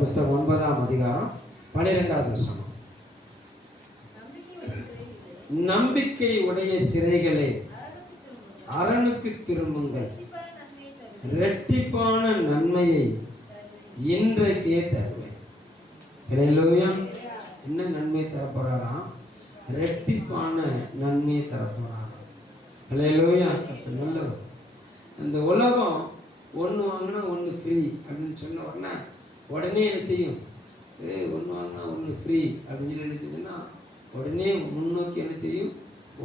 புஸ்தகம் 9ஆம் அதிகாரம் 12வது வசனம். நம்பிக்கை உடைய சிறைகளே அரணுக்கு திரும்புங்கள், இரட்டிப்பான நன்மையை இன்றைக்கே தருவேன். ஹல்லேலூயா. என்ன நன்மை தரப்போறாராம்? இரட்டிப்பான நன்மையை தரப்போறாராம். ஹல்லேலூயா. கர்த்தர் நல்லவர். இந்த உலகம் ஒன்று வாங்கினா ஒன்று ஃப்ரீ அப்படின்னு சொன்ன உடனே என்ன செய்யும்? ஒன்று வாங்கினா ஒன்று ஃப்ரீ அப்படின்னு சொல்லி நினைச்சதுன்னா உடனே முன்னோக்கி என்ன செய்யும்?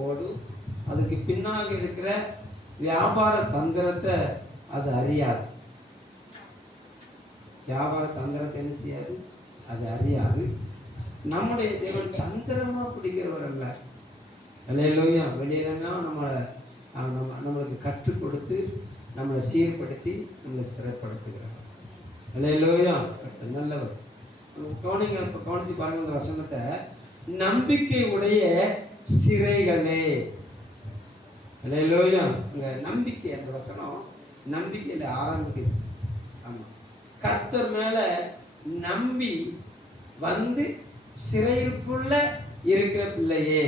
ஓடும். அதுக்கு பின்னாக இருக்கிற வியாபார தந்திரத்தை அது அறியாது. வியாபார தந்திரத்தை என்ன செய்யாது? அது அறியாது. நம்முடைய தேவன் தந்திரமாக பிடிக்கிறவர் அல்ல. ஹல்லேலூயா. வெளியிறங்க நம்மளுக்கு கற்றுக் கொடுத்து நம்மளை சீர்படுத்தி நம்மளை சிறைப்படுத்துகிறார். ஹல்லேலூயா. நல்லவர். கவனிங்க, இப்போ கவனிச்சு பாருங்க இந்த வசனத்தை. நம்பிக்கை உடைய சிறைகளே. ஹல்லேலூயா. இந்த நம்பிக்கை, அந்த வசனம் நம்பிக்கையில் ஆரம்பிக்குது. ஆமாம், கர்த்தர் மேல நம்பி வந்து சிறையிருப்புள்ள இருக்கிற பிள்ளையே,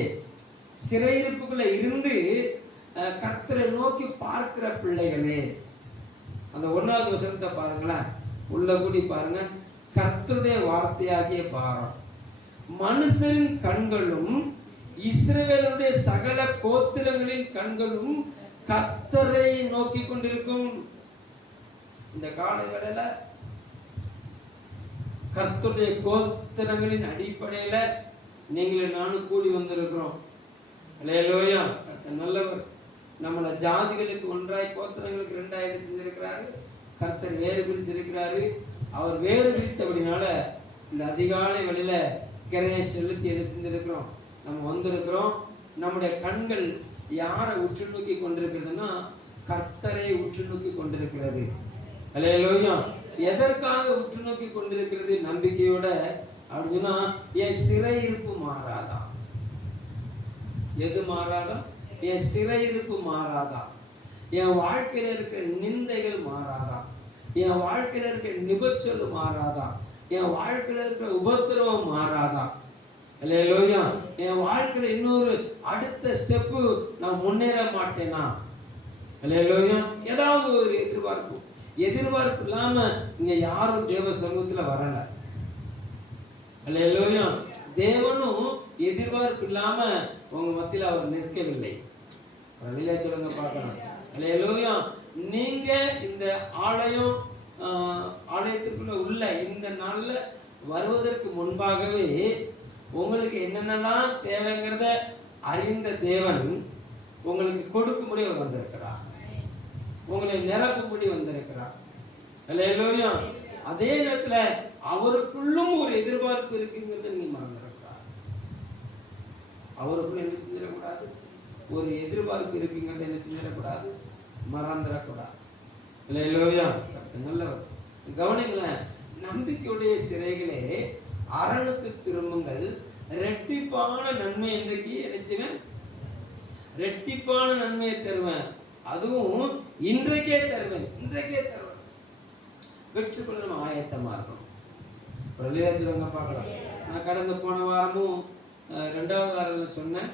சிறையிருப்புக்குள்ள இருந்து கர்த்தரை நோக்கி பார்க்கிற பிள்ளைகளே. அந்த 1வது வசனத்தை பாருங்களேன், உள்ள கூடி பாருங்க. கர்த்தருடைய வார்த்தையாகிய பாரம் மனுஷரின் கண்களும் இஸ்ரவேலுடைய சகல கோத்திரங்களின் கண்களும் கர்த்தரை நோக்கி கொண்டிருக்கும். இந்த காலை வேளையில கர்த்தருடைய கோத்திரங்களின் அடிப்படையில நீங்களும் நானும் கூடி வந்திருக்கிறோம். ஹல்லேலூயா. கர்த்தர் நல்லவர். நம்மளை ஜாதிகளுக்கு ஒன்றாய் கோத்திரங்களுக்கு 2 செஞ்சிருக்கிறாரு. கர்த்தர் வேறு பிரிச்சிருக்கிறாரு. அவர் வேறு பிரித்தபடினால இந்த அதிகாலை வழியில கிரையை செலுத்தி என்ன செஞ்சிருக்கிறோம்? நம்ம வந்திருக்கிறோம். நம்முடைய கண்கள் யாரை உற்று நோக்கி கொண்டிருக்கிறதுனா கர்த்தரை உற்று நோக்கி கொண்டிருக்கிறது. ஹல்லேலூயா. எதற்காக உற்று நோக்கி கொண்டிருக்கிறது? நம்பிக்கையோட. அப்படின்னா என் சிறையிருப்பு மாறாதா? எது மாறாதா? என் சிறையிருப்பு மாறாதா? என் வாழ்க்கையில இருக்கிற நிந்தைகள் மாறாதா? என் வாழ்க்கையில இருக்கிற நிபச்சொல் மாறாதா? என் வாழ்க்கையில இருக்கிற உபத்திரவம் மாறாதா? ஹல்லேலூயா. என் வாழ்க்கையில இன்னொரு அடுத்த ஸ்டெப்பு நான் முன்னேற மாட்டேனா? ஹல்லேலூயா. ஏதாவது ஒரு எதிர்பார்ப்பு இல்லாம இங்க யாரும் தேவ சமூகத்துல வரல. ஹல்லேலூயா. தேவனும் எதிர்பார்ப்பு இல்லாம உங்க மத்தியில் அவர் நிற்கவில்லை. வெளியில சொல்லுங்க பார்க்கலாம். ஹல்லேலூயா. நீங்க இந்த ஆலயத்திற்குள்ள உள்ள இந்த நாள்ல வருவதற்கு முன்பாகவே உங்களுக்கு என்னென்னலாம் தேவைங்கிறத அறிந்த தேவன் உங்களுக்கு கொடுக்கும்படி அவர் வந்திருக்கிறார். உங்களை நிரப்பும்படி வந்திருக்கிறார். ஹல்லேலூயா. அதே நேரத்துல அவருக்குள்ளும் ஒரு எதிர்பார்ப்பு இருக்குங்கிறத நீ மறந்துடக்கூடாது. அவருக்குள்ள என்ன செஞ்சிடக்கூடாது? ஒரு எதிர்பார்ப்பு இருக்குங்கிறத என்ன செஞ்சிடக்கூடாது? மறந்துடக்கூடாது. ஹல்லேலூயா. நல்லவர். கவனிங்களேன். நம்பிக்கையுடைய சிறைகளே அரணுக்கு திரும்புங்கள், இரட்டிப்பான நன்மை இன்றைக்கு என்ன செய்வேன்? இரட்டிப்பான நன்மையை தருவேன். அதுவும் இன்றைக்கே தருவேன். இன்றைக்கே தருவேன். பெற்றுக்கொள்ள நம்ம ஆயத்தமா இருக்கணும். சொல்லுங்க பார்க்கலாம். நான் கடந்த போன வாரமும் 2வது வாரத்தில் சொன்னேன்.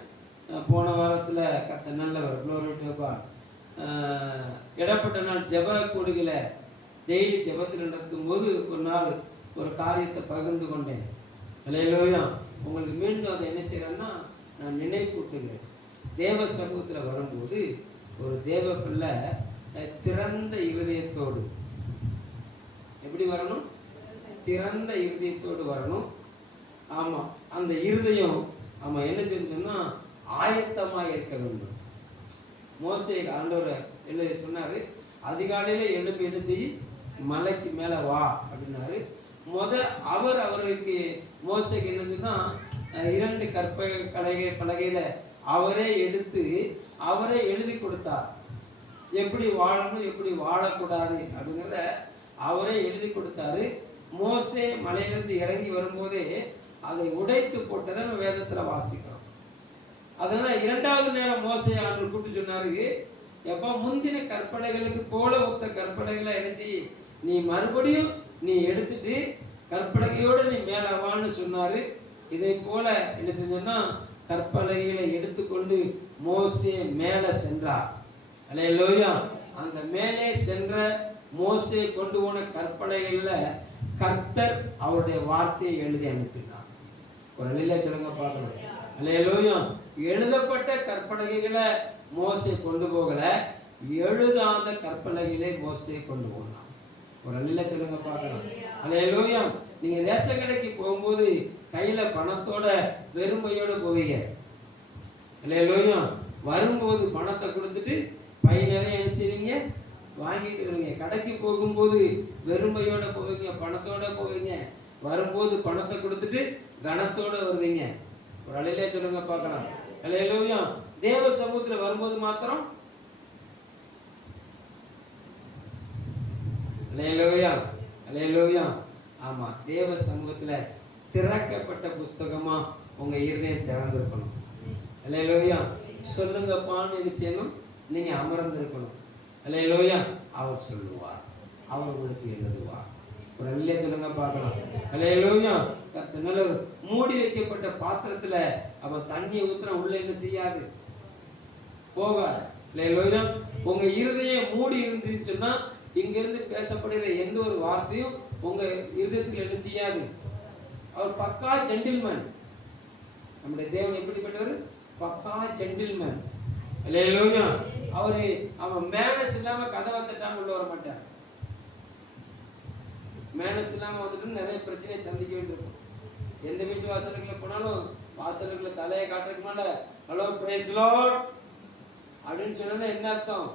போன வாரத்தில் கர்த்தர் நல்லவர். இடப்பட்ட நாள் ஜெப கூடுகளை டெய்லி ஜெபத்தில் நடக்கும்போது ஒரு நாள் ஒரு காரியத்தை பகிர்ந்து கொண்டேன். ஹல்லேலூயா. உங்களுக்கு மீண்டும் அதை என்ன செய்யறேன்னா நான் நினைப்பூட்டுகிறேன். தேவ சமூகத்தில் வரும்போது ஒரு தேவ பிள்ளை திறந்த இருதயத்தோடு எப்படி வரணும்? திறந்த இருதயத்தோடு வரணும். ஆமாம், அந்த இருதயம் ஆமாம் என்ன செஞ்சோம்னா ஆயத்தமாக இருக்க வேண்டும். மோசே ஆண்டவர் என்ன சொன்னார்? அதிகாலையில எழுப்பி என்ன செய்ய, மலைக்கு மேலே வா அப்படின்னாரு. அவருக்கு மோசேக்கு என்ன சொன்னா 2 பலகையில அவரே எடுத்து அவரே எழுதி கொடுத்தார். எப்படி வாழணும், எப்படி வாழக்கூடாது அப்படிங்கிறத அவரே எழுதி கொடுத்தாரு. மோசே மலையிலிருந்து இறங்கி வரும்போதே அதை உடைத்து போட்டதை நம்ம வேதத்தில் வாசிக்கிறோம். அதனால 2வது நேரம் மோசே ஆண்டு கூப்பிட்டு சொன்னாரு, எப்போ முந்தின கற்பனைகளுக்கு போல ஒத்த கற்பனைகளை நினைச்சி நீ மறுபடியும் நீ எடுத்துட்டு கற்பலகையோடு நீ மேலே வான்னு சொன்னாரு. இதை போல என்ன செஞ்சோன்னா கற்பலகைகளை எடுத்துக்கொண்டு மோசே மேலே சென்றார். அல்லேலூயா. அந்த மேலே சென்ற மோசே கொண்டு போன கற்பலகைகளில் கர்த்தர் அவருடைய வார்த்தையை எழுதி அனுப்பினார். ஒரு நிலையில சொல்லுங்க பார்க்கணும். அல்லேலூயா. எழுதப்பட்ட கற்பலகைகளை மோசே கொண்டு போகல, எழுதாத கற்பலகைகளை மோசே கொண்டு போனான். ஒரு நிலையில சொல்லுங்க பார்க்கலாம். அல்லேலூயா. நீங்க ரேஷன் கடைக்கு போகும்போது கையில பணத்தோட வெறுமையோட போவீங்க. அல்லேலூயா. வரும்போது பணத்தை கொடுத்துட்டு பை நிறைய அனுப்பிச்சிருவீங்க, வாங்கிட்டு வருவீங்க. கடைக்கு போகும்போது வெறுமையோட போவீங்க, பணத்தோட போவீங்க. வரும்போது பணத்தை கொடுத்துட்டு கனத்தோட வருவீங்க. ஒரு அலையிலே சொல்லுங்க பார்க்கலாம். அல்லேலூயா. தேவ சமூகத்தில் வரும்போது மாத்திரம் அல்லேலூயா, அல்லேலூயா. ஆமா, தேவ சமூகத்துல திறக்கப்பட்ட புஸ்தகமா உங்க இருதயம் திறந்திருக்கணும். அல்லேலூயா. சொல்லுங்கப்பான்னு நினைச்சேனும் நீங்க அமர்ந்திருக்கணும். அல்லேலூயா. அவர் சொல்லுவார், அவர் உங்களுக்கு எழுதுவார். ஒரு நல்ல சொல்லுங்க பார்க்கலாம். அல்லேலூயா. நல்ல மூடி வைக்கப்பட்ட பாத்திரத்துல அவன் தண்ணியை ஊத்துனா உள்ள என்ன செய்யாது, போகாது. அல்லேலூயா. உங்க இருதயம் மூடி இருந்துன்னு சொன்னா இங்க இருந்து பேசப்படுகிற எந்த ஒரு வார்த்தையும் உங்க இருதயத்துக்கு என்ன செய்யாது. அவர் பக்கா ஜென்டில்மேன். நம்முடைய தேவன் எப்படிப்பட்டவர்? பக்கா ஜென்டில்மேன். அல்லேலூயா. அவன் மேனஸ் இல்லாம கதவை தட்டாம உள்ள வர மாட்டார். மேனஸ் இல்லாம வந்துட்டு நிறைய பிரச்சனையை சந்திக்க வேண்டியிருக்கும். எந்த வீட்டு வாசலுக்குள்ள போனாலும் வாசலுக்குள்ள தலையை காட்டுறதுக்கு மேல ஹலோ பிரைஸ் லார்ட் அப்படின்னு சொன்னா என்ன அர்த்தம்?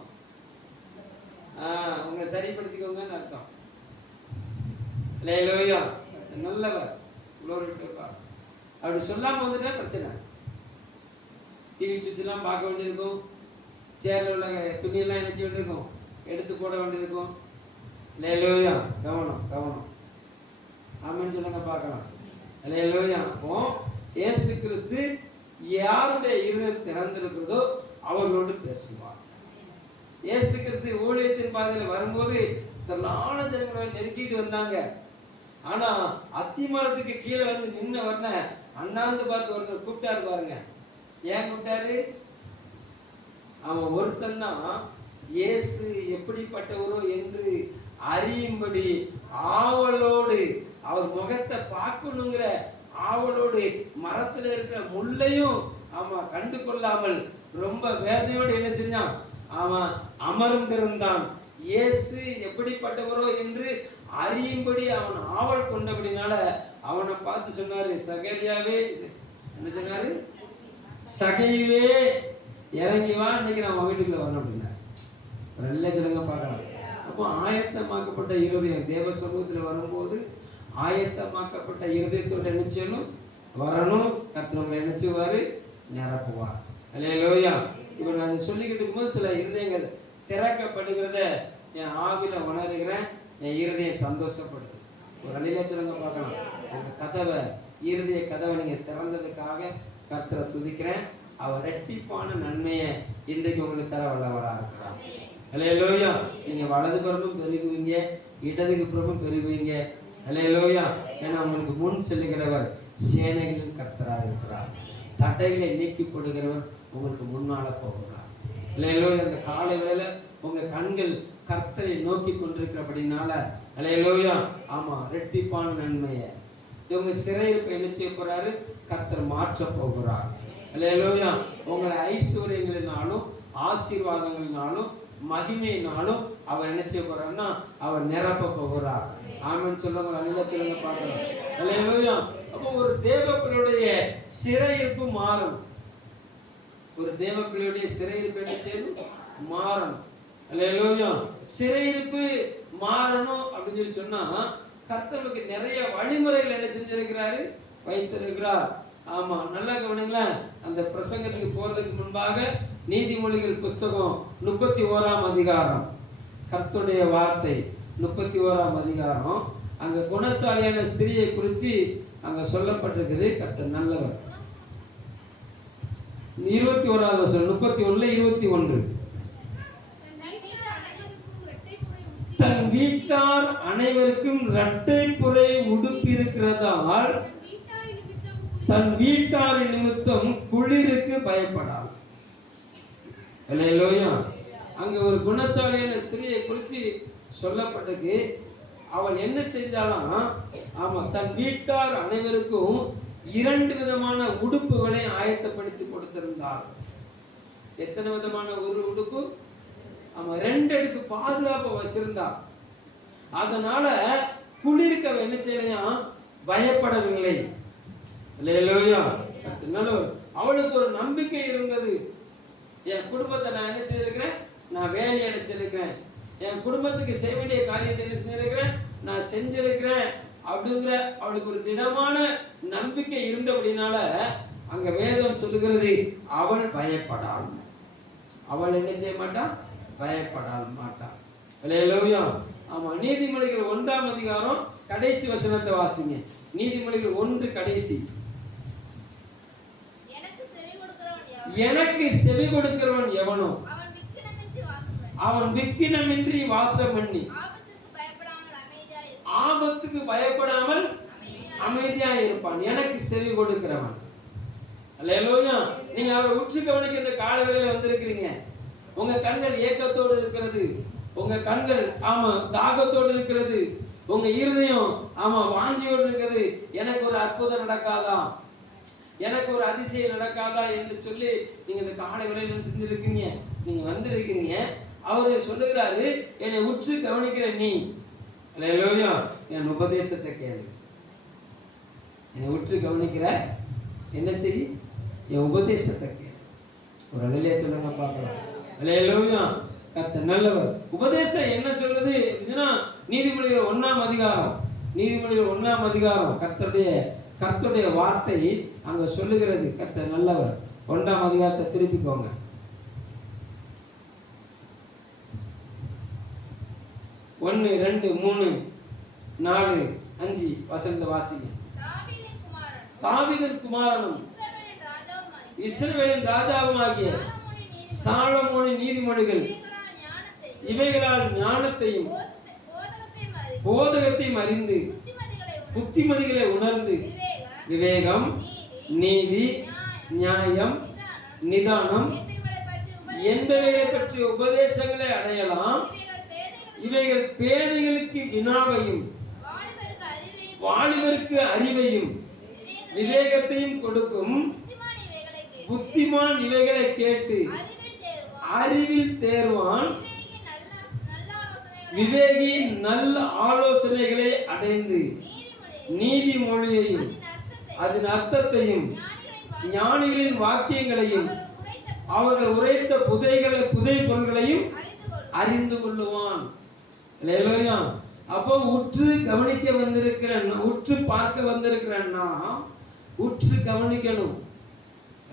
உங்களை சரிப்படுத்திக்கோங்கன்னு அர்த்தம். அல்லேலூயா. நல்லவர், அப்படி சொல்லாம வந்துட்டா பிரச்சனை. டிவி சுவிட்செல்லாம் பார்க்க வேண்டியிருக்கும், சேர்ல உள்ள துணியெல்லாம் நினைச்சு வேண்டியிருக்கும், எடுத்து போட வேண்டியிருக்கும். அல்லேலூயா. கவனம் கவனம். ஆமென் சொல்லுங்க பார்க்கலாம். அல்லேலூயா. அப்போ இயேசு கிறிஸ்து யாருடைய இருதயம் திறந்திருக்கிறதோ அவர்களோடு பேசுவார். இயேசு கிறிஸ்து ஊழியத்தின் பாதையில் வரும்போது திரளான ஜனங்களை நெருக்கிட்டு வந்தாங்க. ஆனா அத்திமரத்துக்கு கீழே வந்து நின்ன வரன அண்ணாந்து பார்த்து ஒருத்தர் கூப்பிட்டாரு பாருங்க. ஏன் கூப்பிட்டாரு? அவன் ஒருத்தன் தான் இயேசு எப்படிப்பட்டவரோ என்று அறியும்படி ஆவலோடு, அவர் முகத்தை பார்க்கணுங்கிற ஆவலோடு மரத்துல இருக்கிற முள்ளையும் அவன் கண்டு கொள்ளாமல் ரொம்ப வேதனையோடு என்ன செஞ்சான்? அவன் அமர்ந்திருந்தான். இயேசு எப்படிப்பட்டவரோ என்று அறியும்படி அவன் ஆவல் கொண்டபடினால அவனை பார்த்து சொன்னாரு, சகரியாவே, என்ன சொன்னாரு? சகைவே இறங்கி வா, இன்னைக்கு நம்ம வீட்டுக்குள்ள வரணும் அப்படின்னாரு. நல்ல சொல்லுங்க பார்க்கலாம். அப்போ ஆயத்தமாக்கப்பட்ட இருதயம் தேவ சமூகத்தில் வரும்போது ஆயத்தமாக்கப்பட்ட இருதயத்தோடு என்ன செய்யணும்? வரணும். கர்த்தர் நினைச்சுவாரு, நிரப்புவார். அல்லேலூயா. இப்போ நான் சொல்லிக்கிட்டு இருக்கும்போது சில இருதயங்கள் திறக்கப்படுகிறத என் ஆவில உணர்கிறேன். என் இருதயம் சந்தோஷப்படுது. ஒரு அணில சொல்லுங்க பார்க்கலாம். அந்த கதவை, இருதய கதவை நீங்க திறந்ததுக்காக கர்த்தரை துதிக்கிறேன். அவர் ரெட்டிப்பான நன்மையை இன்றைக்கு உங்களுக்கு தர வல்லவரா இருக்கிறார். அல்லேலூயா. நீங்க வலது புறமும் பெருகுவீங்க, இடதுக்கு புறமும் பெருகுவீங்க. அல்லேலூயா. ஏன்னா உங்களுக்கு முன் செல்லுகிறவர் சேனைகளின் கர்த்தராக இருக்கிறார். தடைகளை நீக்கி போடுகிறவர் உங்களுக்கு முன்னால போகிறார். அல்லேலூயா. இந்த காலை வேளையில உங்க கண்கள் கர்த்தரை நோக்கி கொண்டிருக்கிறபடினால அல்லேலூயா. ஆமா, ரெட்டிப்பான நன்மையை உங்க சிறையிருப்பை என்ன செய்ய போறாரு? கர்த்தர் மாற்ற போகிறார். அல்லேலூயா. உங்களை ஐஸ்வர்யங்களினாலும் ஆசீர்வாதங்களினாலும் மகிமையினாலும் அவர் என்ன செய்ய போறாருன்னா அவர் நிரப்ப போகிறார். ஆமென் சொல்லுங்க. நல்லா சொல்லுங்க பார்க்கலாம். அல்லேலூயா. அப்போ ஒரு தேவ பிள்ளையுடைய சிறையிருப்பு மாறும். ஒரு தேவ பிள்ளையுடைய சிறையிருப்பு என்ன செய்யணும்? மாறணும். அல்லேலூயா. சிறையிருப்பு மாறணும் அப்படின்னு சொல்லி சொன்னா கர்த்தருக்கு நிறைய வழிமுறைகள் என்ன செஞ்சிருக்கிறாரு? வைத்திருக்கிறார். ஆமா, நல்லா கவனிங்களேன். அந்த பிரசங்கத்துக்கு போறதுக்கு முன்பாக நீதிமொழிகள் புஸ்தகம் 31ஆம் அதிகாரம், கர்த்தருடைய வார்த்தை 31ஆம் அதிகாரம். அங்க குணசாலியான ஸ்திரியை குறித்து அங்க சொல்லப்பட்டிருக்குது. கர்த்தர் நல்லவர். 21வது வசனம், 31:21. தன் வீட்டார் அனைவருக்கும் இரட்டை புரை உடுப்பி தன் வீட்டாரின் நிமித்தம் குளிருக்கு பயப்படாது. அல்லேலூயா. அங்க ஒரு குணசாலியான ஸ்திரியை குறித்து சொல்லப்பட்டது. அவள் என்ன செஞ்சாலாம்? ஆமா, தன் வீட்டார் அனைவருக்கும் 2 விதமான உடுப்புகளை ஆயத்தப்படுத்தி கொடுத்திருந்தாள். எத்தனை விதமான ஒரு உடுப்பு? ஆமா, 2 எடுத்து பாதுகாப்பை வச்சிருந்தா. அதனால குளிர்க்க என்ன செய்யலையா? பயப்படவில்லை. அல்லேலூயா. அவளுக்கு ஒரு நம்பிக்கை இருந்தது. என் குடும்பத்தை நான் என்ன செய்திருக்கிறேன்? நான் வேலை அடைச்சிருக்கிறேன். என் குடும்பத்துக்கு செய்ய வேண்டிய காரியத்தை என்ன செஞ்சிருக்கிறேன்? நான் செஞ்சிருக்கிறேன் அப்படிங்கிற அவளுக்கு ஒரு திடமான நம்பிக்கை இருந்தபடினால அங்க வேதம் சொல்லுகிறது, அவள் பயப்படாள். அவள் என்ன செய்ய மாட்டாள்? பயப்படாள் மாட்டாள். அல்லேலூயா. ஆமா, நீதிமொழிகள் 1ஆம் அதிகாரம் கடைசி வசனத்தை வாசிங்க. நீதிமொழிகள் 1 கடைசி. எனக்கு செவி கொடுக்கிறவன் எவனோ அவன் விக்கினமின்றி வாசம் பண்ணி ஆபத்துக்கு பயப்படாமல் அமைதியா இருப்பான். எனக்கு செவி கொடுக்கிறவன். அல்லேலூயா. நீங்க அவரை உற்று கவனிக்க இந்த காலவேளையில வந்திருக்கிறீங்க. உங்க கண்கள் ஏக்கத்தோடு இருக்கிறது. உங்க கண்கள் ஆமா தாகத்தோடு இருக்கிறது. உங்க இருதயம் ஆமா வாஞ்சியோடு இருக்கிறது. எனக்கு ஒரு அற்புதம் நடக்காதா, எனக்கு ஒரு அதிசயம் நடக்காதா என்று சொல்லி நீங்க இந்த காலை வேளையில செஞ்சிருக்கீங்க. நீங்க வந்திருக்கீங்க. அவரு சொல்லுகிறாரு, என்னை உற்று கவனிக்கிற நீ, அல்லேலூயா, என் உபதேசத்தை கேளு. என்னை உற்று கவனிக்கிற என்ன செய்? என் உபதேசத்தை கேளு. ஒரு அல்லேலூயா சொல்லுங்க பார்க்கலாம். அல்லேலூயா. கர்த்தர் நல்லவர். உபதேசம் என்ன சொல்லுது? நீதிமொழிகள் 1ஆம் அதிகாரம். நீதிமொழிகள் 1ஆம் அதிகாரம் கர்த்தருடைய வார்த்தை அங்க சொல்லுகிறது. கர்த்தர் நல்லவர். 1ஆம் அதிகாரத்தை திருப்பிக்கோங்க. 1, 2, 3, 4, 5 வசந்த வாசிங்க. தாவீதின் குமாரனும் இஸ்ரவேலின் ராஜாவுமாகிய சாலமோனின் நீதிமொழிகள் இவைகளால் ஞானத்தையும் போதகத்தையும் அறிந்து புத்திமதிகளை உணர்ந்து விவேகம், நீதி, நியாயம், நிதானம் என்பவைகளை பற்றிய உபதேசங்களை அடையலாம். இவைகள் பேதைகளுக்கு வினாவையும் வாலிபருக்கு அறிவையும் விவேகத்தையும் கொடுக்கும். புத்திமான் இவைகளை கேட்டு அறிவில் தேர்வான். விவேகி நல்ல ஆலோசனைகளை அடைந்து நீதிமொழியையும் அதன் அர்த்தத்தையும் ஞானிகளின் வாக்கியங்களையும் அவர்கள் உரைத்த புதை பொருள்களையும் அறிந்து கொள்ளுவான். அல்லேலூயா. அப்போ உற்று கவனிக்க வந்திருக்கிற, உற்று பார்க்க வந்திருக்கிற நாம் உற்று கவனிக்கணும்.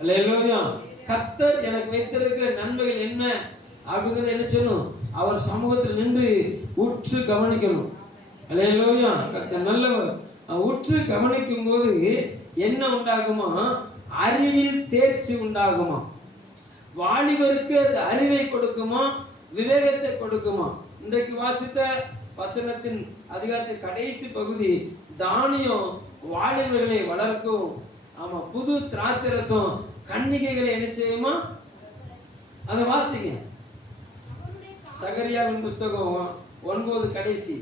அல்லேலூயா. கர்த்தர் எனக்கு வைத்திருக்கிற நன்மைகள் என்ன அப்படிங்கறத என்ன செய்யணும்? அவர் சமூகத்தில் நின்று உற்று கவனிக்கணும். அல்லேலூயா. கர்த்தர் நல்லவர். உற்று கவனிக்கும் போது என்ன உண்டாகுமா? அறிவில் தேர்ச்சி உண்டாகுமா? வாலிபருக்கு அது அறிவை கொடுக்குமா, விவேகத்தை கொடுக்குமா? இன்றைக்கு வாசித்த வசனத்தின் அதிகாரத்தின் கடைசி பகுதி, தானியம் வாலிபர்களை வளர்க்கும். ஆமா, புது திராட்சரசம் கன்னிகைகளை என்ன செய்யுமா? அதை வாசிங்க. சகரியாவின் புஸ்தகம் 9 கடைசி.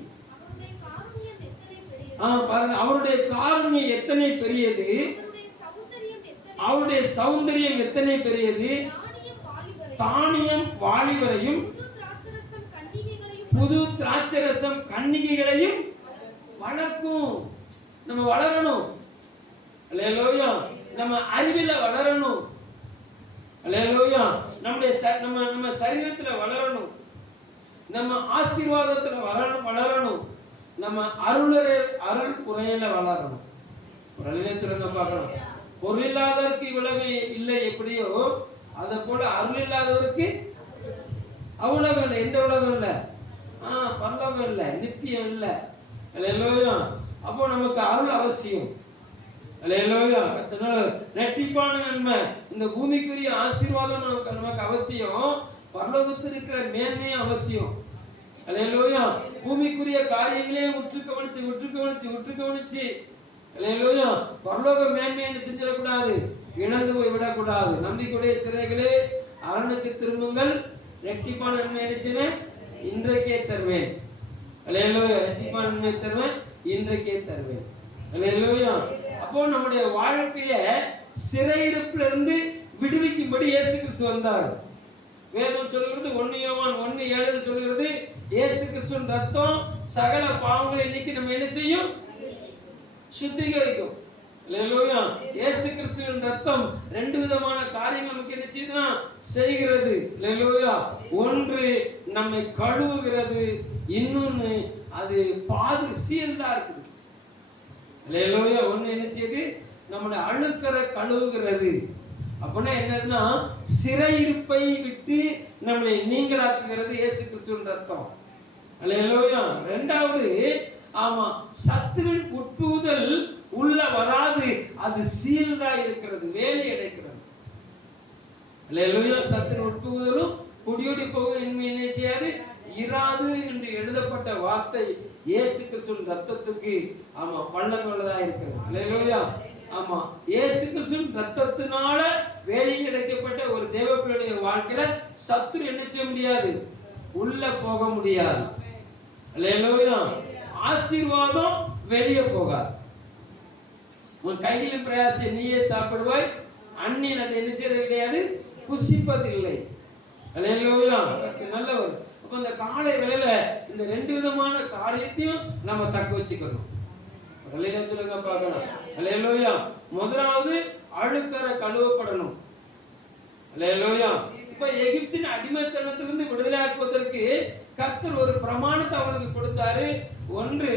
பாருங்க, அவருடைய காருண்யம் எத்தனை பெரியது, அவருடைய சௌந்தரியம் எத்தனை பெரியது. தானியம் வாலிபரையும் புது திராட்சரசம் கன்னிகைகளையும் வளர்க்கும். நம்ம வளரணும். அல்லேலூயா. நம்ம அறிவில வளரணும். அல்லேலூயா. நம்ம சரீரத்துல வளரணும். நம்ம ஆசீர்வாதத்துல வளரணும். நம்ம அருள் உரையில வளரணும். ஒரு அல்லேலூயா சொல்லுங்க பார்க்கலாம். பொருள் இல்லாதவருக்கு இவ்வளவு இல்லை எப்படியோ, அதை போல அருள் இல்லாதவருக்கு அவ்வுலகம் இல்லை. எந்த உலகம் இல்லை? பரலோகம் இல்லை, நித்தியம் இல்லை. அல்லேலூயா. அப்போ நமக்கு அருள் அவசியம். அல்லேலூயா. அதனால ரெட்டிப்பான நன்மை, இந்த பூமிக்குரிய ஆசீர்வாதம் நமக்கு அவசியம். பரலோகத்தில் இருக்கிற மேன்மையும் அவசியம். அல்லேலூயா. பூமிக்குரிய காரியங்களே உற்று கவனிச்சு அல்லேலூயா. பரலோக மேன்மை என்ன செஞ்சிடக்கூடாது, இழந்து போய் விடக்கூடாது. நம்பிக்கையுடைய சிறைகளே அரணுக்கு திரும்புங்கள், ரெட்டிப்பான நன்மை என்ன செய்வேன், இன்றைக்கே தருவேன். அல்லேலூயா. ரெட்டிப்பான நன்மை தருவேன், இன்றைக்கே தருவேன். அல்லேலூயா. அப்போ நம்முடைய வாழ்க்கைய சிறையிருப்பிலிருந்து விடுவிக்கும்படி இயேசு கிறிஸ்து வந்தார். வேதம் சொல்கிறது 1 யோவான் 1:7 சொல்கிறது, இயேசு கிறிஸ்துவின் ரத்தம் சகல பாவங்களை நீக்கி நம்ம என்ன செய்யும், சுத்திகரிக்கும். அல்லேலூயா. இயேசு கிறிஸ்துவின் ரத்தம் 2 விதமான காரியங்கள் நமக்கு என்ன செய்யுதுன்னா செய்கிறது. அல்லேலூயா. ஒன்று நம்மை கழுவுகிறது, இன்னொன்னு அது பாது சீல்டா இருக்குது. அல்லேலூயா. ஒன்று என்ன செய்யுது, நம்முடைய அழுக்கரை கழுவுகிறது. அப்படின்னா என்னதுன்னா சிறையிருப்பை விட்டு நம்மளை நீங்களாக்குகிறது இயேசு கிறிஸ்துவின் ரத்தம். அல்லேலூயா. இரண்டாவது, ஆமா, சத்துருவின் உட்புகுதல் உள்ள வராது, அது சீல்டா இருக்கிறது, வேலை அடைக்கிறது. அல்லேலூயா. சத்துருவின் உட்புகுதலும் குடியோடி போகுது என்ன செய்யாது, இராது என்று எழுதப்பட்ட வார்த்தை இயேசு கிறிஸ்துவின் ரத்தத்துக்கு ஆமா வல்லமை உள்ளதா இருக்கிறது. அல்லேலூயா. ஆமா, இயேசு கிறிஸ்துவின் ரத்தத்தினால வேலை கிடைக்கப்பட்ட ஒரு தேவ பிள்ளையுடைய வாழ்க்கையில சத்துரு என்ன செய்ய முடியாது, உள்ள போக முடியாது. அல்லேலூயா. ஆசீர்வாதம் வெளியே போகாது. உன் கையில் பிரயாசை நீயே சாப்பிடுவாய், அந்நியன் அதை என்ன செய்யறது கிடையாது, புசிப்பதில்லை. அல்லேலூயா. நல்லவர். அப்ப இந்த காலை வேளையில இந்த 2 விதமான காரியத்தையும் நம்ம தக்க வச்சுக்கணும். அல்லேலூயா சொல்லுங்க பார்க்கலாம். அல்லேலூயா. முதலாவது அழுக்கரை கழுவப்படணும். அல்லேலூயா. இப்ப எகிப்தின் அடிமைத்தனத்திலிருந்து விடுதலையாக்குவதற்கு கர்த்தர் ஒரு பிரமாணத்தை அவனுக்கு கொடுத்தாரு. ஒன்று,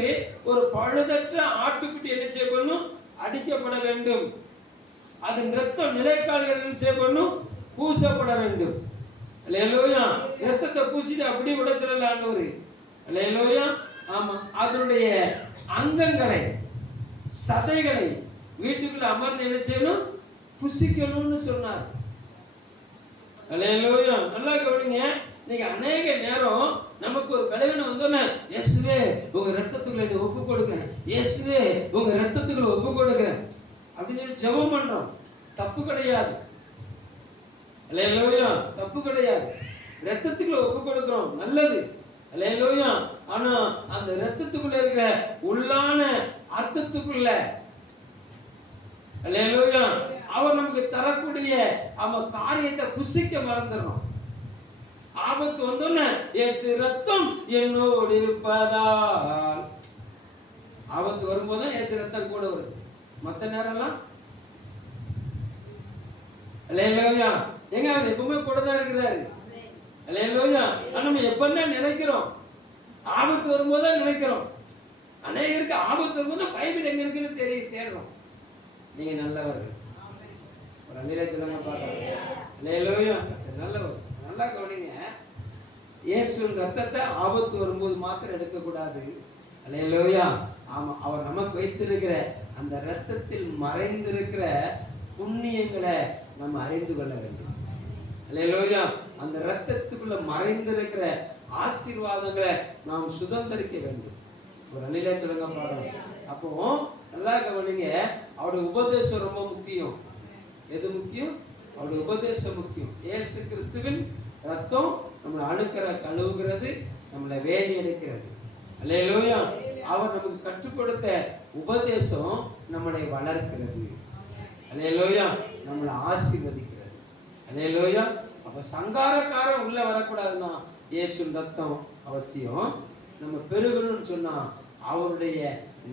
ஒரு பழுதற்ற ஆட்டுக்குட்டி என்ன செய்யணும், அடிக்கப்பட வேண்டும். அது இரத்தம் நிலைக்கால்கள் என்ன செய்யணும், பூசப்பட வேண்டும். அல்லேலூயா. இரத்தத்தை பூசிட்டு அப்படி விட சொல்லல ஆண்டவர். அல்லேலூயா. ஆமா, அதனுடைய அங்கங்களை சதைகளை வீட்டுக்குள்ள அமர்ந்து என்ன செய்யணும், புசிக்கணும்னு சொன்னார். அல்லேலூயா. நல்லா கவனிங்க. நீங்க அநேக நேரம் நமக்கு ஒரு பலவீனம் வந்தோன்னா, இயேசுவே உங்க ரத்தத்துக்குள்ள என்ன ஒப்பு கொடுக்கிறேன், இயேசுவே உங்க ரத்தத்துக்குள்ள ஒப்பு கொடுக்கிறேன் அப்படின்னு ஜெபம் பண்றோம். தப்பு கிடையாது. அல்லேலூயா. தப்பு கிடையாது. ரத்தத்துக்குள்ள ஒப்பு கொடுக்கிறோம், நல்லது. அல்லேலூயா. ஆனா அந்த ரத்தத்துக்குள்ள இருக்கிற உள்ளான அர்த்தத்துக்குள்ள அல்லேலூயா அவர் நமக்கு தரக்கூடிய அவ காரியத்தை புசிக்க மறந்துடுறோம். ஆபத்து வந்தோன்னே இயேசு ரத்தம் என்னோடு இருப்பதால், ஆபத்து வரும்போது இயேசு ரத்தம் கூட வருது. மற்ற நேரம்லாம் அல்லேலூயா எங்க அவர் எப்பவுமே கூட தான் இருக்கிறாரு. அல்லேலூயா. நம்ம எப்பதான் நினைக்கிறோம், ஆபத்து வரும்போது தான் நினைக்கிறோம். அநேகருக்கு ஆபத்து வரும்போது பைபிள் எங்க இருக்குன்னு தேடுறோம். நீங்க நல்லவர்கள். ஒரு அல்லேலூயா சொல்லுங்க பார்க்கலாம். அல்லேலூயா. நல்லவர். நல்லா கவனிங்க. இயேசுவின் ரத்தத்தை ஆபத்து வரும்போது மாத்திரம் எடுக்கக்கூடாது. அல்லேலூயா. ஆமா, அவர் நமக்கு வைத்திருக்கிற அந்த ரத்தத்தில் மறைந்திருக்கிற புண்ணியங்களை நம்ம அறிந்து கொள்ள வேண்டும். அல்லேலூயா. அந்த ரத்தத்துக்குள்ள மறைந்திருக்கிற ஆசீர்வாதங்களை நாம் சுதந்திரிக்க வேண்டும். ஒரு அல்லேலூயா சொல்லுங்க பார்க்கலாம். அப்போ நல்லா கவனிங்க. அவருடைய உபதேசம் ரொம்ப முக்கியம். எது முக்கியம்? அவருடைய உபதேசம் முக்கியம். இயேசு கிறிஸ்துவின் ரத்தம் நம்மளை அழுக்கரை கழுவுகிறது, நம்மளை வேலி எடுக்கிறது. அல்லேலூயா. அவர் நமக்கு கற்றுக் கொடுத்த உபதேசம் நம்மளை வளர்க்கிறது. அல்லேலூயா. நம்மளை ஆசீர்வதிக்கிறது. அல்லேலூயா. அப்ப சங்காரக்காரன் உள்ள வரக்கூடாதுன்னா இயேசுவின் ரத்தம் அவசியம். நம்ம பெருகணும்னு சொன்னா அவருடைய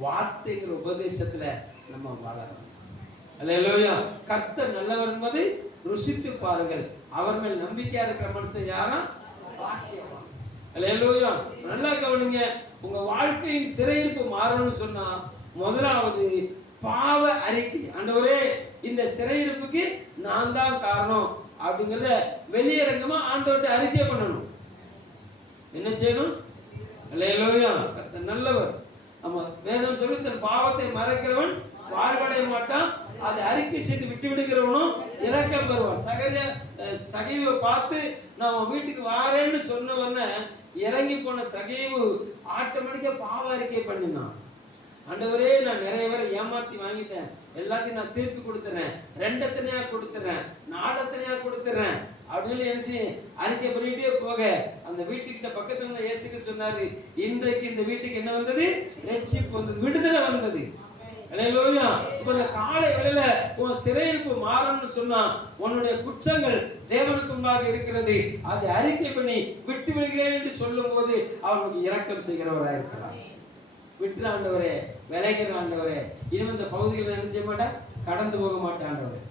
வார்த்தைகள் உபதேசத்துல நம்ம வளரணும். அல்லேலூயா. கர்த்தர் நல்லவர் என்பதை ருசித்து பாருங்கள், அவர் மேல் நம்பிக்கையா இருக்கிற மனுஷன் யாரா, பாக்கியவான். அல்லேலூயா. நல்லா கவனிங்க. உங்க வாழ்க்கையின் சிறையிருப்பு மாறணும்னு சொன்னா முதலாவது பாவ அறிக்கை. ஆண்டவரே, இந்த சிறையிருப்புக்கு நான் தான் காரணம் அப்படிங்கறத வெளியரங்கமா ஆண்டவர்கிட்ட அறிக்கை பண்ணணும். என்ன செய்யணும்? அல்லேலூயா. கர்த்தர் நல்லவர். ஆமா, வேதம் சொல்லி தன் பாவத்தை மறைக்கிறவன் வாழ்வடைய மாட்டான், அதை அறிக்கை செய்து விட்டு விடுகிறவனும் இலக்கம் பெறுவான். சகைவை பார்த்து நான் வீட்டுக்கு வாரேன்னு சொன்ன உடனே இறங்கி போன சகைவு ஆட்டோமேட்டிக்கா பாவ அறிக்கை பண்ணினான். ஆண்டவரே, நான் நிறைய பேரை ஏமாத்தி வாங்கிட்டேன், எல்லாத்தையும் நான் திருப்பி கொடுத்துறேன், 2 எத்தனையா கொடுத்துறேன், 4 எத்தனையா கொடுத்துறேன் அப்படின்னு நினைச்சு அறிக்கை பண்ணிட்டே போக அந்த வீட்டுக்கிட்ட பக்கத்துல இருந்த இயேசுக்கு சொன்னாரு, இன்றைக்கு இந்த வீட்டுக்கு என்ன வந்தது? ரட்சிப்பு வந்தது, விடுதலை வந்தது. அல்லேலூயா. இப்ப இந்த காலை வேளையில உன் சிறையிருப்பு மாறணும்னு சொன்னா உன்னுடைய குற்றங்கள் தேவனுக்கு முன்பாக இருக்கிறது, அதை அறிக்கை பண்ணி விட்டு விடுகிறேன் என்று சொல்லும் போது அவனுக்கு இரக்கம் செய்கிறவராக இருக்கிறார். விட்டு ஆண்டவரே, விளைகிற ஆண்டவரே, இனிமே இந்த பகுதியில் நினைச்ச மாட்டேன், கடந்து போக மாட்டேன் ஆண்டவரே.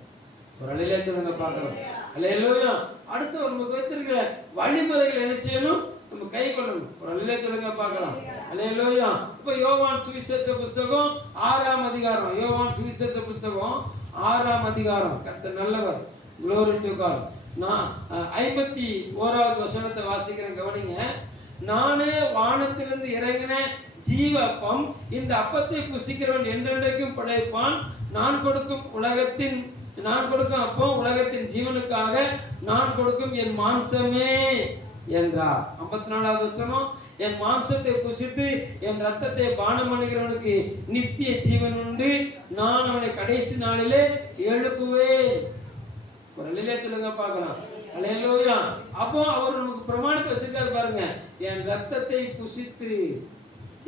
ஒரு அலையிலே சொல்லுங்க பார்க்கலாம். அல்லேலூயா. அடுத்து நமக்கு வைத்திருக்கிற வழிமுறைகள் என்ன செய்யணும்? நம்ம கை கொள்ளணும். ஒரு அலையிலே சொல்லுங்க பார்க்கலாம். அல்லேலூயா. இப்ப யோவான் சுவிசேஷ புஸ்தகம் 6ஆம் அதிகாரம், யோவான் சுவிசேஷ புஸ்தகம் 6ஆம் அதிகாரம். கர்த்தர் நல்லவர். Glory to God. நான் 51வது வசனத்தை வாசிக்கிறேன், கவனிங்க. நானே வானத்திலிருந்து இறங்கின ஜீவ அப்பம், இந்த அப்பத்தை புசிக்கிறவன் என்றென்றைக்கும் பிழைப்பான். நான் கொடுக்கும் அப்பம் உலகத்தின் ஜீவனுக்காக நான் கொடுக்கும் என் மாம்சமே என்றார். 54வது வசனம், என் மாம்சத்தை புசித்து என் ரத்தத்தை பானம் பண்ணுகிறவனுக்கு நித்திய ஜீவன் உண்டு, நான் அவனை கடைசி நாளிலே எழுப்புவேன். ஒரு அல்லேலூயா சொல்லுங்க பார்க்கலாம். அல்லேலூயா. அப்போ அவர் நமக்கு பிரமாணத்தை வச்சிருக்காரு பாருங்க, என் ரத்தத்தை புசித்து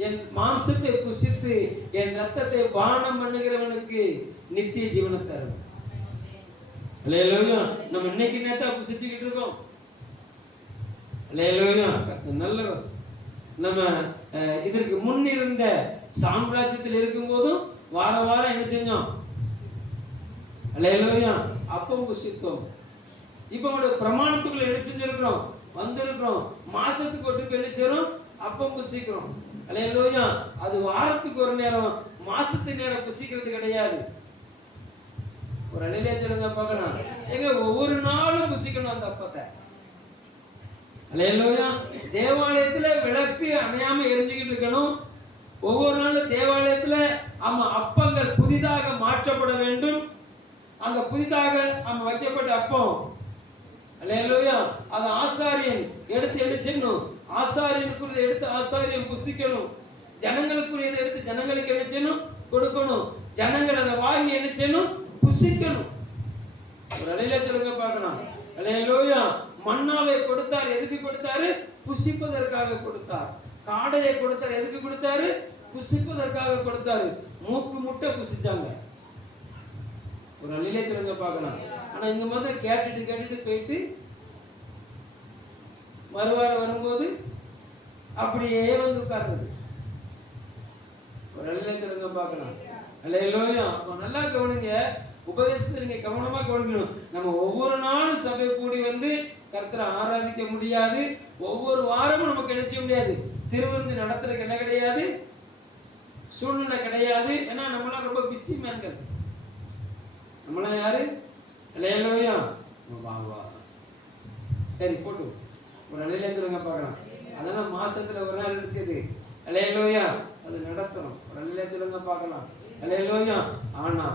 என் மாம்சத்தை புசித்து என் ரத்தத்தை பானம் பண்ணுகிறவனுக்கு நித்திய ஜீவனை தருவேன். அல்லேலூயா. நம்ம இன்னைக்கு நேத்தா புசிச்சுக்கிட்டு இருக்கோம். அல்லேலூயா. கர்த்தர் நல்லவர். நம்ம இதற்கு முன் இருந்த சாம்ராஜ்யத்தில் இருக்கும் போதும் வாரம் என்ன செஞ்சோம்? அல்லேலூயா. அப்பம் புசித்தோம். இப்ப அவருடைய பிரமாணத்துக்குள்ள என்ன செஞ்சிருக்கிறோம்? வந்திருக்கிறோம். மாசத்துக்கு ஒட்டுக்கு என்ன செய்யறோம்? அப்பம் புசிக்கிறோம். அல்லேலூயா. அது வாரத்துக்கு ஒரு நேரம், மாசத்துக்கு நேரம் புசிக்கிறது கிடையாது. ஒரு அணிலே சொல்லுங்க பார்க்கலாம். எங்க ஒவ்வொரு நாளும் புசிக்கணும் அந்த அப்பத்தை. அல்லேலூயா. தேவாலயத்துல விளக்கு அணையாம எரிஞ்சுக்கிட்டு இருக்கணும். ஒவ்வொரு நாளும் தேவாலயத்துல அப்பங்கள் புதிதாக மாற்றப்பட வேண்டும். அந்த புதிதாக வைக்கப்பட்ட அப்பம், அல்லேலூயா, அது ஆசாரியன் எடுத்து செய்யணும். ஆசாரியனுக்குரியதை எடுத்து ஆசாரியன் புசிக்கணும். ஜனங்களுக்குரியதை எடுத்து ஜனங்களுக்கு என்ன செய்யணும்? கொடுக்கணும். ஜனங்கள் அதை வாங்கி என்ன செய்யணும்? புசிக்கணும். ஒரு அலையில சொல்லுங்க பார்க்கலாம். அல்லேலூயா. மன்னாவை கொடுத்தார், எதுக்கு கொடுத்தாரு? புசிப்பதற்காக கொடுத்தார். காடையை கொடுத்தார், எதுக்கு கொடுத்தாரு? புசிப்பதற்காக கொடுத்தாரு. மூக்கு முட்டை புசிச்சாங்க. ஒரு அலையில சொல்லுங்க பார்க்கலாம். ஆனா இங்க மாதிரி கேட்டுட்டு போயிட்டு மறுவாரம் வரும்போது அப்படியே வந்து உட்கார்றது. ஒரு அலையில சொல்லுங்க பார்க்கலாம். அல்லேலூயா. நல்லா கவனிங்க, உபதேசத்தை நீங்க கவனமா கவனிக்கணும். நம்ம ஒவ்வொரு நாளும் சபை கூடி வந்து கர்த்தரை ஆராதிக்க முடியாது. ஒவ்வொரு வாரமும் நமக்கு என்ன செய்ய முடியாது? திருவிருந்து நடத்துறதுக்கு என்ன கிடையாது? சூழ்நிலை கிடையாது. ஏன்னா நம்மளாம் ரொம்ப பிஸி மேன்கள். நம்மளாம் யாரு? அல்லேலூயா. சரி போட்டு ஒரு அலையில சொல்லுங்க பார்க்கலாம். அதெல்லாம் மாசத்துல ஒரு நாள் எடுத்தது. அல்லேலூயா. அது நடத்தணும். ஒரு அலையில சொல்லுங்க பார்க்கலாம். அல்லேலூயா. ஆனா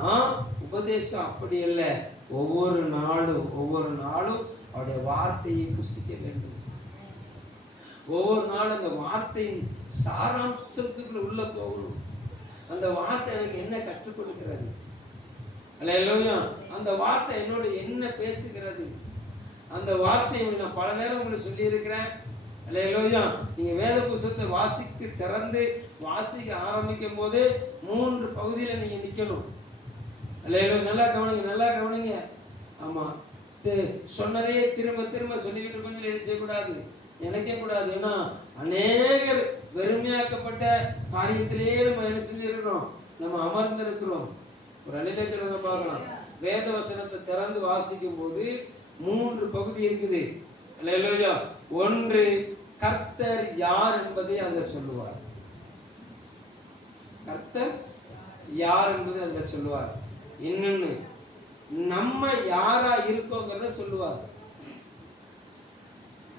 உபதேசம் அப்படி இல்லை. ஒவ்வொரு நாளும் அவருடைய வார்த்தையை புசிக்க வேண்டும். ஒவ்வொரு நாளும் அந்த வார்த்தையின் சாராம்சத்துக்குள்ள உள்ள போகணும். அந்த வார்த்தை எனக்கு என்ன கற்றுக் கொடுக்கிறது? அல்லேலூயா. அந்த வார்த்தை என்னோட என்ன பேசுகிறது? அந்த வார்த்தையை நான் பல நேரம் உங்களுக்கு சொல்லி இருக்கிறேன். அல்லேலூயா. நீங்க வேத புத்தகத்தை வாசித்து திறந்து வாசிக்க ஆரம்பிக்கும் போது 3 பகுதியில நீங்க நிக்கணும். அல்லேலூயா. நல்லா கவனிங்க. ஆமா, சொன்னதையே திரும்ப சொல்லிக்கிட்டு இருக்கணும் நினைச்சக்கூடாது, நினைக்கக்கூடாது. ஏன்னா அநேகர் வெறுமையாக்கப்பட்ட காரியத்திலேயே நம்ம என்ன செஞ்சிருக்கிறோம்? நம்ம அமர்ந்திருக்கிறோம். ஒரு அலையில சொல்லுங்க பார்க்கலாம். வேத வசனத்தை திறந்து வாசிக்கும் போது 3 பகுதி இருக்குது. அல்லேலூயா. 1, கர்த்தர் யார் என்பதை அதில் சொல்லுவார். கர்த்தர் யார் என்பதை அதில் சொல்லுவார். இன்னொன்னு, நம்ம யாரா இருக்கோங்கிறத சொல்லுவார்.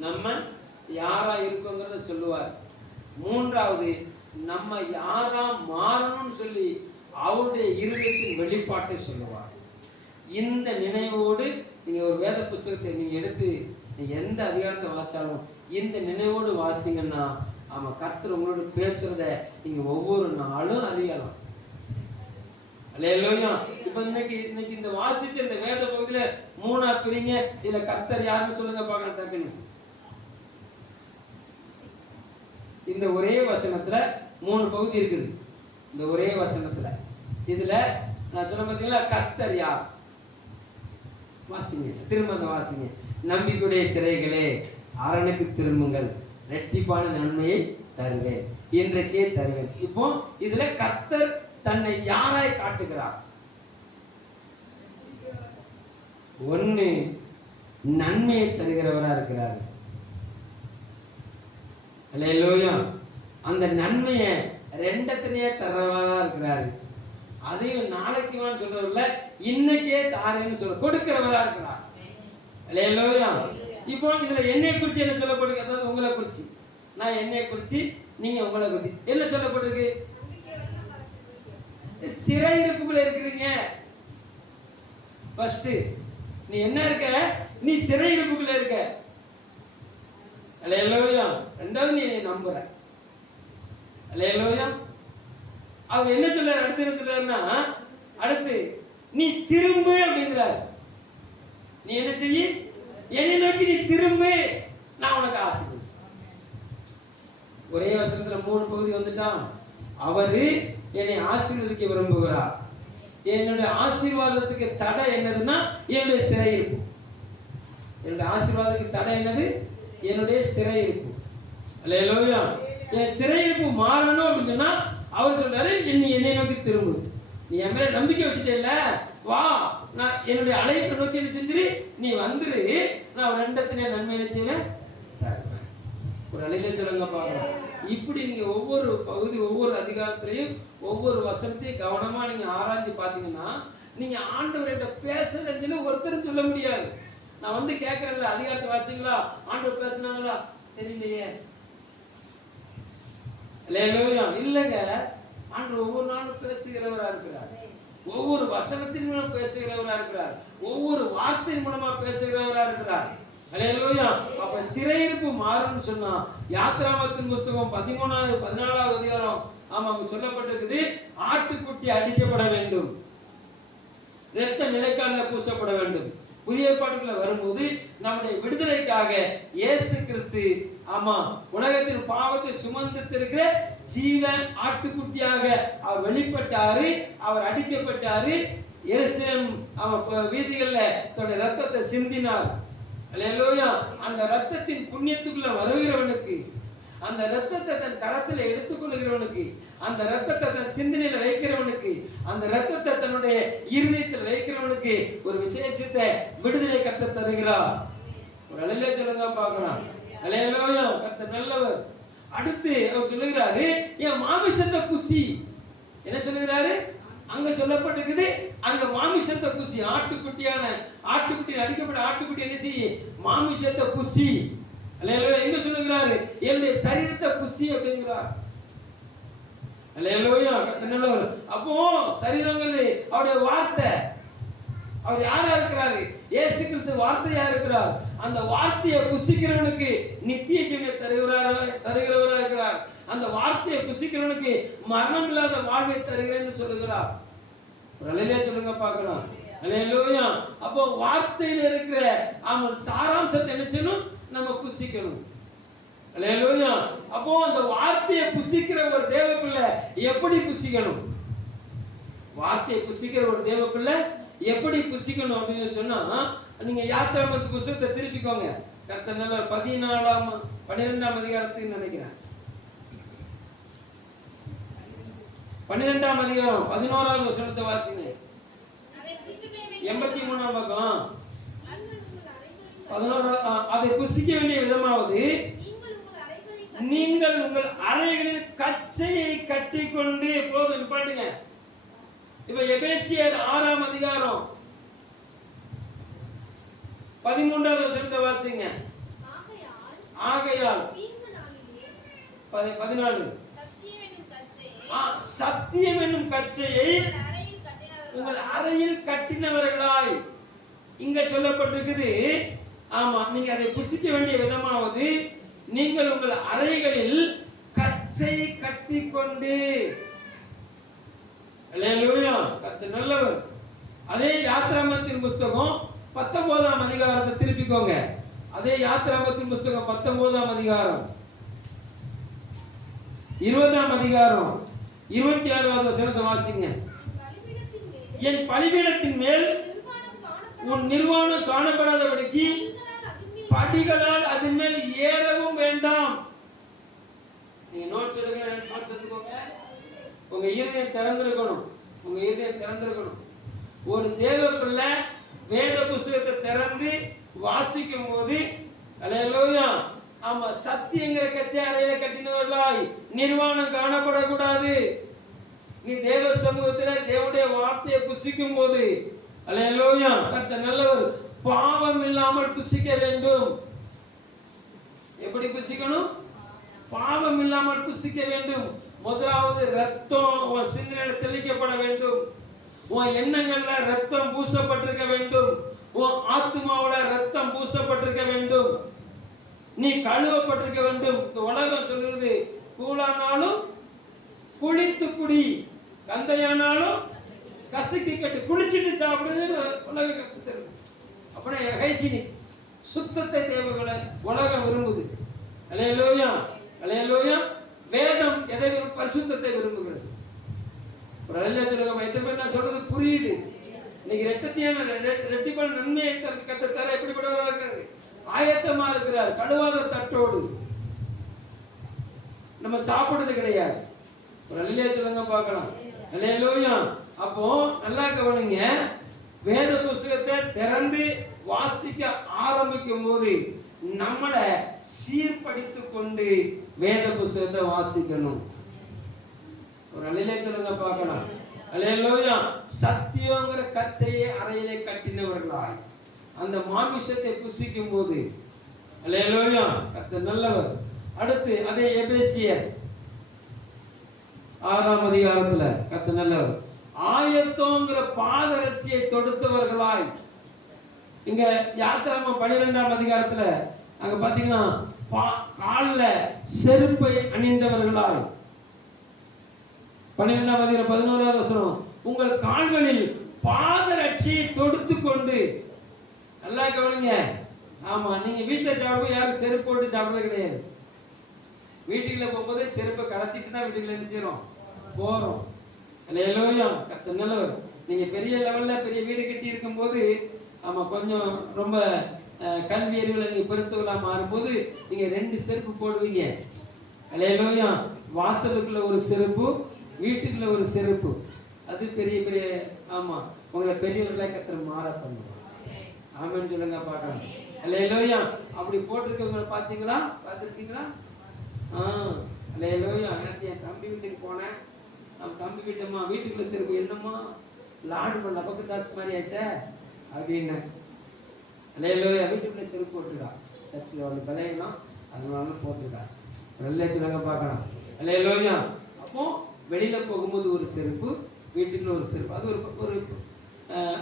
நம்ம யாரா இருக்கோங்கிறத சொல்லுவார். 3வது, நம்ம யாரா மாறணும்னு சொல்லி அவருடைய இருதயத்தின் வெளிப்பாட்டை சொல்லுவார். இந்த நினைவோடு நீங்க ஒரு வேத புஸ்தகத்தை நீங்க எடுத்து நீங்க எந்த அதிகாரத்தை வாசிச்சாலும் இந்த நினைவோடு வாசிங்கன்னா கர்த்தர் உங்களோட பேசுறத நீங்க ஒவ்வொரு நாளும் அறியலாம். அல்லேலூயா. இப்ப இன்னைக்கு இந்த வாசிச்ச இந்த வேத பகுதியில 3 பிரிங்க. இதுல கர்த்தர் யாருன்னு சொல்லுங்க பார்க்கலாம் டக்குன்னு. இந்த ஒரே வசனத்துல 3 பகுதி இருக்குது. இந்த ஒரே வசனத்துல இதுல நான் சொன்ன பார்த்தீங்களா, கர்த்தர் யார்? வாசிங்க, திரும்ப அந்த வாசிங்க. நம்பிக்கையுடைய சிறைகளே அரணுக்கு திரும்புங்கள், இரட்டிப்பான நன்மையை தருவேன், இன்றைக்கே தருவேன். இப்போ இதுல கர்த்தர் தன்னை யாராய் காட்டுகிறார்? ஒண்ணு நன்மையை தருகிறவரா இருக்கிறார். அல்லேலூயா. அந்த நன்மையை ரெண்டத்திலேயே தரவரா இருக்கிறாரு. அதையும் நாளைக்கு வான்னு சொல்றவர்ல இன்னைக்கே தாரேன்னு சொல்ல கொடுக்கிறவரா இருக்கிறார். அல்லேலூயா. இப்போ இதுல என்னை குறிச்சு என்ன சொல்லப்பட்டிருக்கு? அதாவது உங்களை குறிச்சு, நான் என்னை குறிச்சு, நீங்க உங்களை குறிச்சு என்ன சொல்லப்பட்டிருக்கு? சிறையிருப்புக்குள்ள இருக்கிறீங்க. ஃபர்ஸ்ட் நீ என்ன இருக்க? நீ சிறையிருப்புக்குள்ள இருக்க. அல்லேலூயா. ரெண்டாவது நீ நம்புற. அல்லேலூயா. அவர் என்ன சொல்றாரு? அடுத்து என்ன சொல்றாருன்னா, அடுத்து நீ திரும்பு அப்படிங்கிறார். நீ என்ன செய்ய? என்னை நோக்கி நீ திரும்பு, நான் உனக்கு ஆசீர்வதி. ஒரே வசனத்துல 3 பகுதி வந்துட்டான். அவரு என்னை ஆசீர்வதிக்க விரும்புகிறார். என்னுடைய ஆசீர்வாதத்துக்கு தடை என்னதுன்னா என்னுடைய சிறையிருப்பு. என்னுடைய ஆசீர்வாதத்துக்கு தடை என்னது? என்னுடைய சிறையிருப்பு. அல்லேலூயா. என் சிறையிருப்பு மாறணும் அப்படின்னு சொன்னா அவர் சொல்றாரு, என்னை நோக்கி திரும்பு. நீ என் மேல நம்பிக்கை வச்சுட்டேல்ல, வா, நான் என்னுடைய அழைப்பை நோக்கி என்ன செஞ்சிரு, நீ வந்துரு, நான் ரெண்டத்தினே நன்மை செய்வேன் தருவேன். ஒரு அழையில சொல்லுங்க பார்க்கலாம். இப்படி நீங்க ஒவ்வொரு பகுதி, ஒவ்வொரு அதிகாரத்திலையும் ஒவ்வொரு வசனத்தையும் கவனமா நீங்க ஆராய்ச்சி பார்த்தீங்கன்னா, நீங்க ஆண்டவர்கிட்ட பேசலன்னு ஒருத்தரும் சொல்ல முடியாது. நான் வந்து கேட்கறேன்ல, அதிகாரத்தை வாசிங்களா, ஆண்டவர் பேசினாங்களா, தெரியலையே. அல்லேலூயா. இல்லங்க, ஆண்டவர் ஒவ்வொரு நாளும் பேசுகிறவரா இருக்கிறார். ஒவ்வொரு வசனத்தின் மூலம் பேசுகிறவரா இருக்கிறார். ஒவ்வொரு வார்த்தையின் மூலமா பேசுகிறவரா இருக்கிறார். அல்லேலூயா. அப்ப சிறையிருப்பு மாறும்னு சொன்னா யாத்திராகமத்தின் புத்தகம் 14வது அதிகாரம், ஆமா, சொல்லப்பட்டிருக்குது, ஆட்டுக்குட்டி அடிக்கப்பட வேண்டும், இரத்த நிலைக்காலில் பூசப்பட வேண்டும். புதிய ஏற்பாட்டுக்குள்ள வரும்போது நம்முடைய விடுதலைக்காக இயேசு கிறிஸ்து, ஆமா, உலகத்தின் பாவத்தை சுமந்திருக்கிற ஜீவன் ஆட்டுக்குட்டியாக அவர் வெளிப்பட்டாரு. அவர் அடிக்கப்பட்டாரு. எருசலேம் வீதிகள்ல தன்னுடைய ரத்தத்தை சிந்தினார். அல்லேலூயா. அந்த ரத்தத்தின் புண்ணியத்துக்குள்ள வருகிறவனுக்கு, அந்த ரத்தத்தை தன் கரத்தில் எடுத்துக்கொள்கிறவனுக்கு, அந்த ரத்தத்தை தன் சிந்தனையில வைக்கிறவனுக்கு, அந்த ரத்தத்தை தன்னுடைய இருதயத்தில் வைக்கிறவனுக்கு ஒரு விசேஷத்தை விடுதலை கர்த்தர் தருகிறார். ஒரு அலையில சொல்லுங்க பார்க்கலாம். அல்லேலூயா. கர்த்தர் நல்லவர். அடுத்து அவர் சொல்லுகிறாரு, என் மாமிசத்தை குசி. என்ன சொல்லுகிறாரு? அங்க சொல்லப்பட்டிருக்குது, அங்க மாமிசத்தை குசி. ஆட்டுக்குட்டி அடிக்கப்பட்ட ஆட்டுக்குட்டி என்ன செய்ய? மாமிசத்தை குசி. அல்லேலூயா. எங்க சொல்லுகிறாரு? என்னுடைய சரீரத்தை குசி அப்படிங்கிறார். அல்லேலூயா. கர்த்தர் நல்லவர். அப்போ சரீரங்கிறது அவருடைய வார்த்தை. அவர் யாரா இருக்கிறாரு? இயேசு கிறிஸ்து வார்த்தையா இருக்கிறார். அந்த வார்த்தையை புசிக்கிறவனுக்கு நித்திய ஜீவனை தருகிறவரா இருக்கிறார். அந்த வார்த்தையை புசிக்கிறவனுக்கு மரணம் இல்லாத வாழ்வை தருகிறேன்னு சொல்லுகிறார். ஒரு அலையிலே சொல்லுங்க பார்க்கலாம். அல்லேலூயா. அப்போ வார்த்தையில இருக்கிற அவன் சாராம்சத்தை நினைச்சனும் நம்ம புசிக்கணும். அல்லேலூயா. அப்போ அந்த வார்த்தையை புசிக்கிற ஒரு தேவ பிள்ளை எப்படி புசிக்கணும்? வார்த்தையை புசிக்கிற ஒரு தேவ பிள்ளை எப்படி புசிக்கணும் அப்படின்னு சொன்னா, நீங்க யாத்திராகமத்து புத்தகத்தை திருப்பிக்கோங்க. கர்த்தர் நல்ல 12ஆம் அதிகாரத்துக்கு நினைக்கிறேன். 12ஆம் அதிகாரம் 11வது வசனத்தை வாசிங்க. 83ஆம் பக்கம் 11. அதை புசிக்க வேண்டிய விதமாவது, நீங்கள் உங்கள் அறைகளில் கச்சையை கட்டிக்கொண்டு, போதும் பாட்டுங்க. இப்ப எபேசியர் 6ஆம் அதிகாரம் 13வது வசனத்தை வாசிங்க. ஆகையால் 14 சத்தியம் என்னும் கச்சையை உங்கள் அறையில் கட்டினவர்களாய் இங்க சொல்லப்பட்டிருக்குது. ஆமா, நீங்க அதை புசிக்க வேண்டிய விதமாவது, நீங்கள் உங்கள் அறைகளில் கச்சை கட்டிக்கொண்டு. அல்லேலூயா. கர்த்தர் நல்லவர். அதே யாத்திராகமத்தின் புஸ்தகம் 19ஆம் அதிகாரத்தை திருப்பிக்கோங்க. அதே யாத்திராகமத்தின் புஸ்தகம் 19ஆம் அதிகாரம் 20ஆம் அதிகாரம் 26வது வசனத்தை வாசிங்க. என் பலிபீடத்தின் மேல் உன் நிர்வாணம் காணப்படாதபடிக்கு படிகளால் அதன் மேல் ஏறவும் வேண்டாம். நீங்க நோட்ஸ் எடுங்க, நோட்ஸ் எடுத்துக்கோங்க. உங்க இருதயம் திறந்திருக்கணும், உங்க இருதயம் திறந்திருக்கணும். ஒரு தேவ பிள்ளை வேத புஸ்தகத்தை திறந்து வாசிக்கும் போது அல்லேலூயா, ஆமா, சத்தியங்கிற கச்சை அறையில கட்டினவர்களாய் நிர்வாணம் காணப்படக்கூடாது. நீ தேவ சமூகத்தில் தேவனுடைய வார்த்தையை புசிக்கும் போது அல்லேலூயா, கர்த்தர் நல்லவர், பாவம் இல்லாமல் புசிக்க வேண்டும். எப்படி புசிக்கணும்? பாவம் இல்லாமல் புசிக்க வேண்டும். முதலாவது ரத்தம் உன் சிந்தனையில தெளிக்கப்பட வேண்டும். உன் எண்ணங்கள்ல ரத்தம் பூசப்பட்டிருக்க வேண்டும். உன் ஆத்மாவுல ரத்தம் பூசப்பட்டிருக்க வேண்டும். நீ கழுவப்பட்டிருக்க வேண்டும். இந்த உலகம் சொல்லுறது கூழானாலும் குளித்து குடி, கந்தையானாலும் கசக்கி கட்டு, குளிச்சுட்டு சாப்பிடுறது உலகம் கத்து தருது. அப்படின்னா ஹைஜீனிக், சுத்தத்தை தேவைகளை உலகம் விரும்புது. அல்லேலூயா, அல்லேலூயா. வேதம் எதை பரிசுத்தத்தை விரும்புகிறது. ஒரு அல்லேலூயா சொல்லுங்க. எத்தனை பேர் நான் சொல்றது புரியுது? இன்னைக்கு ரெட்டிப்பான நன்மையை கத்த தர எப்படிப்பட்டவராக இருக்கிறாரு? ஆயத்தமா இருக்கிறார். கழுவாத தட்டோடு நம்ம சாப்பிடுறது கிடையாது. ஒரு அல்லேலூயா சொல்லுங்க பார்க்கலாம். அல்லேலூயா. அப்போ நல்லா கவனிங்க. வேத புஸ்தகத்தை திறந்து வாசிக்க ஆரம்பிக்கும் போது நம்மளை சீர்படுத்திக் கொண்டு வேத புஸ்தகத்தை வாசிக்கணும். ஒரு அல்லேலூயா சொல்லுங்க பார்க்கலாம். அல்லேலூயா. சத்தியங்கிற கச்சையை அறையிலே கட்டினவர்களாய் அந்த மாமிசத்தை புசிக்கும் போது அல்லேலூயா, கர்த்தர் நல்லவர். அடுத்து அதே எபேசியர் 6ஆம் அதிகாரத்துல கர்த்தர் நல்லவர். ஆயத்தங்கிற பாதரட்சியை தொடுத்தவர்களாய், இங்க யாத்திராகமம் 12ஆம் அதிகாரத்துல அங்க பாத்தீங்கன்னா கால்ல செருப்பை அணிந்தவர்களாய், 12ஆம் அதிகாரம் 11வது வசனம், உங்கள் கால்களில் பாதரட்சியை தொடுத்து கொண்டு. நல்லா கவனிங்க. ஆமா, நீங்க வீட்டுல சாப்பிடும்போது யாரும் செருப்பு போட்டு சாப்பிடுறது கிடையாது. வீட்டுக்குள்ள போகும்போது செருப்பை கலத்திட்டு தான் வீட்டுக்குள்ள நினைச்சிடும் போறோம். அல்லேலூயா, கர்த்தர் நல்லவர். நீங்க பெரிய லெவல்ல பெரிய வீடு கட்டி இருக்கும் போது, ஆமா, கொஞ்சம் ரொம்ப கல்வி அறிவுல நீங்க பெருத்தவர்களா மாறும்போது நீங்க 2 செருப்பு போடுவீங்க. அல்லேலூயா. வாசலுக்குள்ள ஒரு செருப்பு, வீட்டுக்குள்ள ஒரு செருப்பு. அது பெரிய பெரிய, ஆமா, உங்களை பெரியவர்களை கர்த்தர் மாற பண்ணுவாங்க. ஆமென் சொல்லுங்க பார்க்கலாம். அல்லேலூயா. அப்படி போட்டிருக்கவங்களை பார்த்தீங்களா? பார்த்துருக்கீங்களா? அல்லேலூயா. நேற்று என் தம்பி வீட்டுக்கு போனேன். அவன் தம்பி வீட்டம்மா வீட்டுக்குள்ள செருப்பு என்னம்மா லாடு பண்ண பக்கத்தாஸ் மாதிரி ஆயிட்ட அப்படின்னு. அல்லேலூயா. வீட்டுக்குள்ள செருப்பு போட்டுருக்கா. சர்ச்சில் அவளுக்கு விளையலாம், அதனால போட்டுருக்கா. நல்ல சொல்லுங்க பார்க்கலாம். அல்லேலூயா. அப்போ வெளியில போகும்போது ஒரு செருப்பு, வீட்டுக்குள்ள ஒரு செருப்பு. அது ஒரு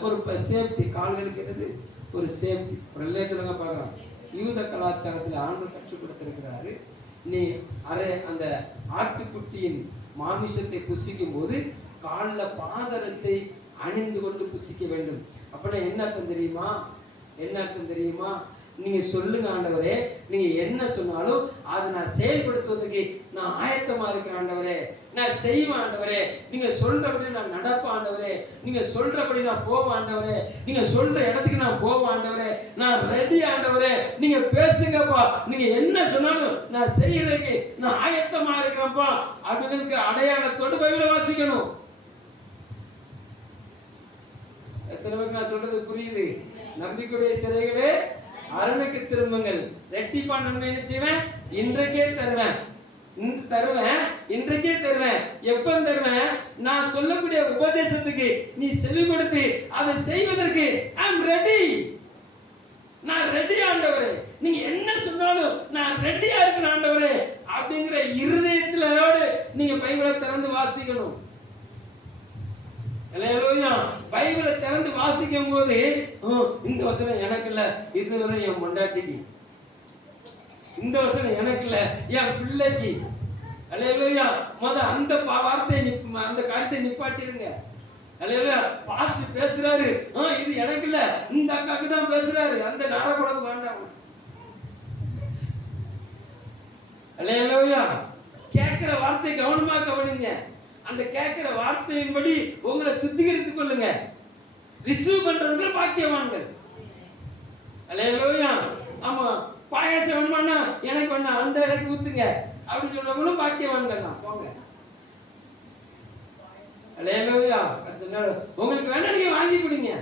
ஒரு சேஃப்டி, கால்களுக்கு என்னது ஒரு சேஃப்டி. நல்ல சொல்லுங்க பார்க்கலாம். யூத கலாச்சாரத்தில் ஆண்டவர் கற்றுக் கொடுத்திருக்கிறாரு. நீ அந்த ஆட்டுக்குட்டியின் மாமிசத்தை புசிக்கும் போது காலில் பாதரட்சை அணிந்து கொண்டு புசிக்க வேண்டும். அப்படின்னா என்ன அர்த்தம் தெரியுமா? என்ன அர்த்தம் தெரியுமா? நீங்க சொல்லுங்க ஆண்டவரே, நீங்க என்ன சொன்னாலும் அதை நான் செயல்படுத்துவதற்கு நான் ஆயத்தமா இருக்கிறேன் ஆண்டவரே. நான் செய்வேன் ஆண்டவரே. நீங்க சொல்றபடி நான் நடப்பேன் ஆண்டவரே. நீங்க சொல்றபடி நான் போவேன் ஆண்டவரே. நீங்க சொல்ற இடத்துக்கு நான் போவேன் ஆண்டவரே. நான் ரெடி ஆண்டவரே. நீங்க பேசுங்கப்பா. நீங்க என்ன சொன்னாலும் நான் செய்யறதுக்கு நான் ஆயத்தமா இருக்கிறேன்ப்பா. அதுகளுக்கு அடையாளத்தோடு பைபிளை வாசிக்கணும். எத்தனை பேருக்கு நான் சொல்றது புரியுது? நம்பிக்கையுடைய சிறைகளே அரணுக்கு திரும்புங்கள். ரெட்டிப்பான் நன்மை என்ன செய்வேன்? இன்றைக்கே தருவேன். இன்றைக்கே தருவேன். எப்ப தருவேன்? நான் சொல்லக்கூடிய உபதேசத்துக்கு நீ செவி கொடுத்து அதை செய்வதற்கு ஐ அம் ரெடி. நான் ரெடி ஆண்டவரே. நீங்க என்ன சொன்னாலும் நான் ரெடியா இருக்கிறேன் ஆண்டவரே அப்படிங்கிற இருதயத்தோடு நீங்க பைபிளை திறந்து வாசிக்கணும். அல்லேலூயா. பைபிளை திறந்து வாசிக்கும் போது இந்த வசனம் எனக்கு இல்ல, இது வசனம் என் பொண்டாட்டிக்கு, இந்த வசனம் எனக்கு இல்ல என் பிள்ளைக்கு. அல்லேலூயா. அந்த வார்த்தையை அந்த காரியத்தை நிப்பாட்டிருங்க. அல்லேலூயா. பாஸ்டர் பேசுறாரு, இது எனக்கு இல்ல, இந்த அக்காக்கு தான் பேசுறாரு, அந்த நாரகுழம்பு வேண்டாம். அல்லேலூயா. கேட்கிற வார்த்தை கவனமா கவனிங்க. அந்த கேட்கிற வார்த்தையின்படி உங்களை சுத்திகரித்துக் கொள்ளுங்க. ரிசீவ் பண்றவங்க பாக்கியவான்கள். அல்லேலூயா. ஆமா, பாயாசம் வேணுமாண்ணா, எனக்கு வேணா, அந்த இடத்துக்கு ஊத்துங்க அப்படின்னு சொல்றவங்களும் பாக்கியவான்கள் தான். போங்க. அல்லேலூயா. உங்களுக்கு வேணா நீங்க வாங்கி பிடிங்க.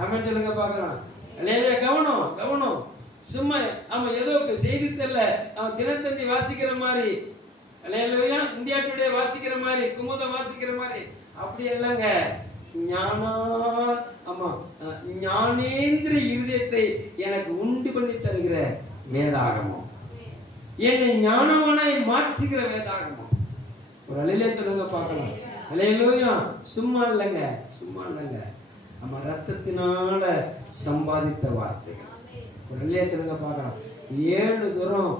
ஆமென் சொல்லுங்க பார்க்கலாம். அல்லேலூயா. கவனம் கவனம். சும்மா ஏதோ செய்தி தெரியல, அவன் தினத்தந்தி வாசிக்கிற மாதிரி, அல்லேலூயா, இந்தியா டுடே வாசிக்கிற மாதிரி, குமுதம் வாசிக்கிற மாதிரி அப்படி இல்லைங்க. ஞானேந்திர இருதயத்தை எனக்கு உண்டு பண்ணி தருகிற வேதாகமம், என்னை ஞானவானாய் மாற்றுகிற வேதாகமம். ஒரு அல்லேலூயா சொல்லுங்க பார்க்கலாம். அல்லேலூயா. சும்மா இல்லைங்க, சும்மா இல்லைங்க. நம்ம ரத்தத்தினால சம்பாதித்த வார்த்தைகள். ஒரு அல்லேலூயா சொல்லுங்க பார்க்கலாம். 7 தூரம்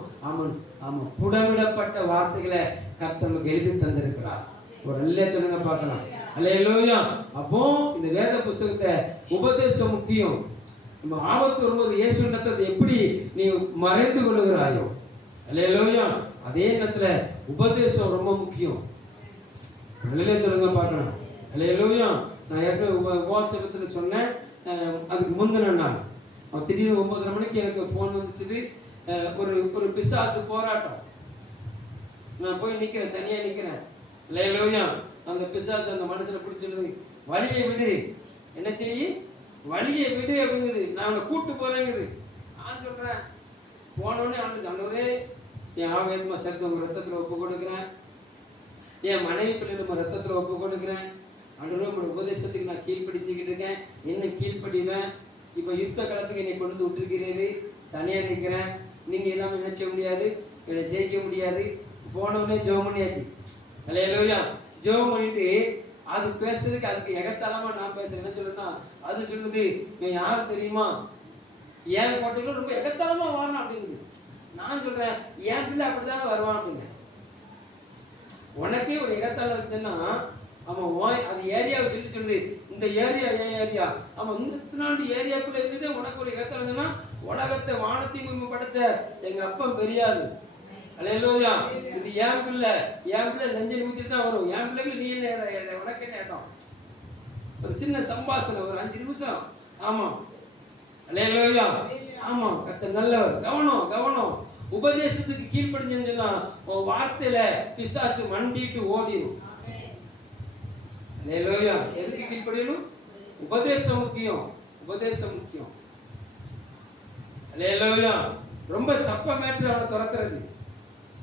புடமிடப்பட்ட வார்த்தைகளை கர்த்தர் நமக்கு எழுதி தந்திருக்கிறார். ஒரு அல்லேலூயா சொல்லுங்க பார்க்கலாம். அல்லேலூயா. அப்போ இந்த வேத புஸ்தகத்தை உபதேசம் முக்கியம். நம்ம ஆபத்து வரும்போது இயேசுவின் ரத்தத்தை எப்படி நீ மறைந்து கொள்ளுகிறாயோ, அல்லேலூயா, அதே நேரத்துல உபதேசம் ரொம்ப முக்கியம். அல்லேலூயா சொல்லுங்க பார்க்கலாம். அல்லேலூயா. நான் ஏற்கனவே உபவாசத்துல சொன்னேன். அதுக்கு முந்தின நாள் திடீர்னு 9:30 மணிக்கு எனக்கு ஃபோன் வந்துச்சு. ஒரு பிசாசு போராட்டம். நான் போய் நிக்கிறேன், தனியா நிக்கிறேன். அல்லேலூயா. அந்த பிசாசு அந்த மனுஷனை பிடிச்சிருது. வழியை விடு, என்ன செய்ய, வழியை விடு அப்படிங்குது. நான் அவனை கூட்டு போறேங்குது. நான் சொல்றேன், போனோடனே ஆண்டவரே, என் ஆவேத்மா சேர்த்து உங்க ரத்தத்துல ஒப்பு கொடுக்குறேன், என் மனைவி பிள்ளைகள் ரத்தத்துல ஒப்பு கொடுக்குறேன். ஆண்டவரே, உங்களோட உபதேசத்துக்கு நான் கீழ்படுத்திக்கிட்டு இருக்கேன், என்ன கீழ்படிவேன். இப்ப யுத்த களத்துக்கு என்னை கொண்டு விட்டுருக்கிறீரு, தனியா நிற்கிறேன், நீங்க எல்லாமே என்ன செய்ய முடியாது, என்னை ஜெயிக்க முடியாது. போனோடனே ஜெபம் பண்ணியாச்சு. அல்லேலூயா. ஜெபம் பண்ணிட்டு அது பேசுறதுக்கு அதுக்கு எகத்தாலமா நான் பேசுறேன். என்ன சொல்றேன்னா, அது சொல்லுது, நான் யாரு தெரியுமா, என் கோட்டையில ரொம்ப எகத்தாலமா வரணும் அப்படிங்குது. நான் சொல்றேன், என் பிள்ளை அப்படித்தானே வருவான் அப்படிங்க. உனக்கே ஒரு எகத்தாலம் இருக்குதுன்னா, அது ஏரியாவை சொல்லுது, இந்த ஏரியா என் ஏரியா, இந்த ஏரியாக்குள்ள இருந்துட்டு உனக்கு ஒரு எகத்தாலம் இருந்ததுன்னா, உலகத்தை வானத்தையும் படைச்ச எங்க அப்பா பெரியாரு. அல்லேலூயா. இது என் பிள்ளை, என் பிள்ளை நெஞ்ச நிமித்திட்டு தான் வரும். என் பிள்ளைக்கு நீ என்ன, உனக்கு என்ன இடம். ஒரு சின்ன சம்பாஷணை, ஒரு 5 நிமிஷம். ஆமா. அல்லேலூயா. ஆமா, கர்த்தர் நல்லவர். கவனம் கவனம். உபதேசத்துக்கு கீழ்ப்படிஞ்சா உன் வார்த்தையில பிசாசு மண்டிட்டு ஓடிடும். அல்லேலூயா. எதுக்கு கீழ்ப்படியணும்? உபதேசம் முக்கியம், உபதேசம் முக்கியம். அல்லேலூயா. ரொம்ப சப்ப மேட்டர் அவனை துரத்துறது.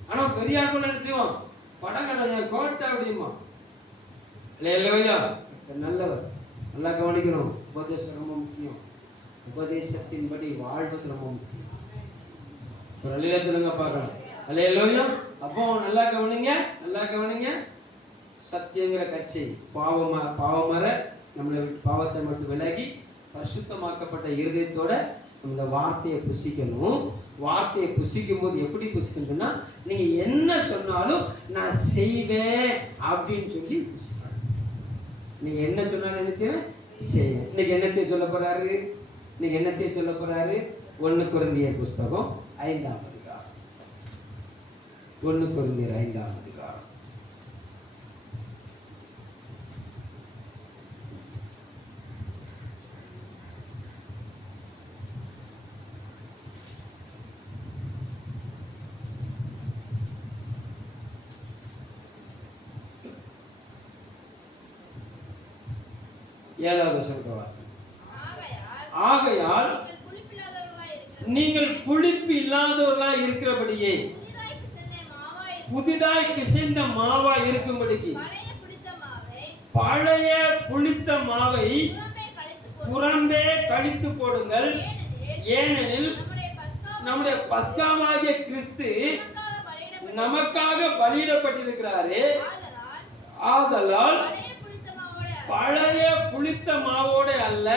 ஆனா பெரிய ஆட்கள் நினைச்சுவான், படங்கடை கோட்டை அப்படியுமா. அல்லேலூயா. நல்லவர். நல்லா கவனிக்கணும். உபதேசம் ரொம்ப முக்கியம். உபதேசத்தின்படி வாழ்வது ரொம்ப முக்கியம். ஒரு அல்லேலூயா சொல்லுங்க பார்க்கலாம். அல்லேலூயா. அப்போ நல்லா கவனிங்க, நல்லா கவனிங்க. சத்தியங்கிற கட்சி பாவமர நம்மளை பாவத்தை மட்டும் விலகி பரிசுத்தமாக்கப்பட்ட இருதயத்தோட இந்த வார்த்தையை புசிக்கணும். வார்த்தையை புசிக்கும் போது எப்படி புசிக்கணும்னா, நீங்க என்ன சொன்னாலும் நான் செய்வேன் அப்படின்னு சொல்லி புசிக்கணும். நீங்க என்ன சொன்னாலும் என்ன செய்வேன், செய்வேன். இன்னைக்கு என்ன செய்ய சொல்ல போறாரு, இன்னைக்கு என்ன செய்ய சொல்ல போறாரு? 1 கொரிந்தியர் புஸ்தகம் 5ஆம் அதிகாரம். 1 கொரிந்தியர் 5ஆம் அதிகாரம். ஏழாவது வசனத்தை வாசி. ஆகையால் நீங்கள் புளிப்பு இல்லாதவர்களாய் இருக்கிறபடியே, புதிதாய் பிசைந்த மாவா இருக்கும்படிக்கு பழைய புளித்த மாவை புறம்பே கழித்து போடுங்கள். ஏனெனில் நம்முடைய பஸ்காவாகிய கிறிஸ்து நமக்காக பலியிடப்பட்டிருக்கிறாரே. ஆதலால் பழைய புளித்த மாவோடு அல்ல,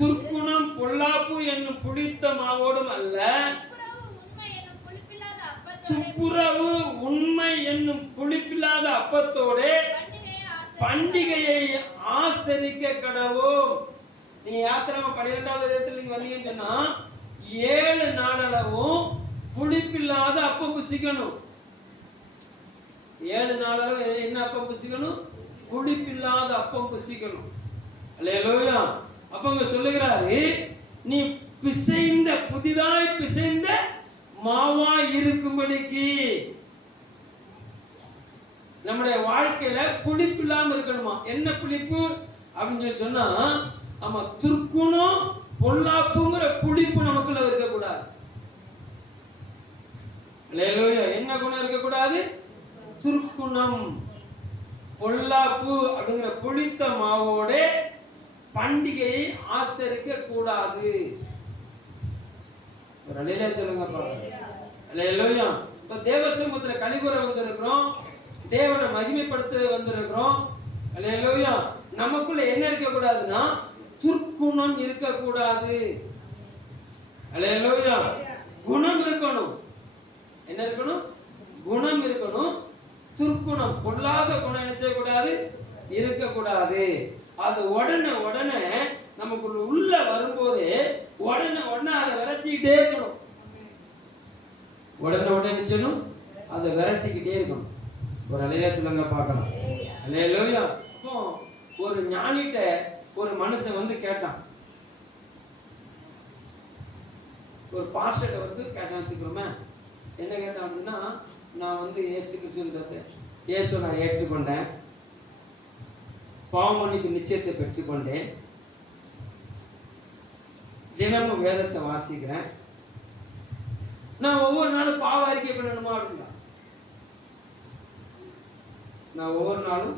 துர்க்குணம் பொல்லாப்பு என்னும் புளித்த மாவோடும் அல்ல, துப்புரவு உண்மை என்னும் புளிப்பில்லாத அப்பத்தோடு பண்டிகையை ஆசரிக்க கடவோம். நீங்க யாத்திரை 12வது இடத்துல நீங்க வந்தீங்கன்னு சொன்னா 7 நாளளவும் புளிப்பில்லாத அப்பம் புசிக்கணும். 7 நாளளவு என்ன அப்பம் புசிக்கணும்? புளிப்பில்லாத அப்பம் புசிக்கணும். அல்லேலூயா. அப்ப அங்க சொல்லுகிறாரு, நீ பிசைந்த புதிதாய் பிசைந்த மாவாய் இருக்கும்படிக்கு நம்முடைய வாழ்க்கையில புளிப்பு இல்லாம இருக்கணுமா? என்ன புளிப்பு அப்படின்னு சொன்னா, ஆமா, துர்க்குணம் பொல்லாப்புங்கிற புளிப்பு நமக்குள்ள இருக்கக்கூடாது. அல்லேலூயா. என்ன குணம் இருக்கக்கூடாது? துர்க்குணம் பொல்லாப்பு அப்படிங்கிற புளித்த மாவோட பண்டிகையை ஆசரிக்க கூடாது. ஒரு அலையில சொல்லுங்க பாருங்க. அல்லேலூயா. இப்ப தேவசமூகத்துல கலிகூற வந்திருக்கிறோம், தேவனை மகிமைப்படுத்த வந்திருக்கிறோம். அல்லேலூயா. நமக்குள்ள என்ன இருக்க கூடாதுன்னா துர்க்குணம் இருக்க கூடாது. அல்லேலூயா. குணம் இருக்கணும். என்ன இருக்கணும்? குணம் இருக்கணும். துர்க்குணம் பொல்லாத குணம் என்ன செய்யக்கூடாது? இருக்கக்கூடாது. அது உடனே நமக்குள்ள உள்ள வரும்போது உடனே அதை விரட்டிக்கிட்டே இருக்கணும். உடனே செய்யணும், அதை விரட்டிக்கிட்டே இருக்கணும். ஒரு அலையா சொல்லுங்க பார்க்கலாம். அல்லேலூயா. அப்போ ஒரு ஞானிட்ட ஒரு மனுஷன் வந்து கேட்டான், ஒரு பாஸ்டர்ட்ட வந்து கேட்டான் வச்சுக்கிறோமே. என்ன கேட்டான் அப்படின்னா, நான் வந்து இயேசு கிறிஸ்துவின் இயேசு நான் ஏற்றுக்கொண்டேன், பாவ மன்னிப்பு நிச்சயத்தை பெற்றுக்கொண்டேன், தினமும் வேதத்தை வாசிக்கிறேன், நான் ஒவ்வொரு நாளும் பாவ அறிக்கை பண்ணணுமா அப்படின்னா, நான் ஒவ்வொரு நாளும்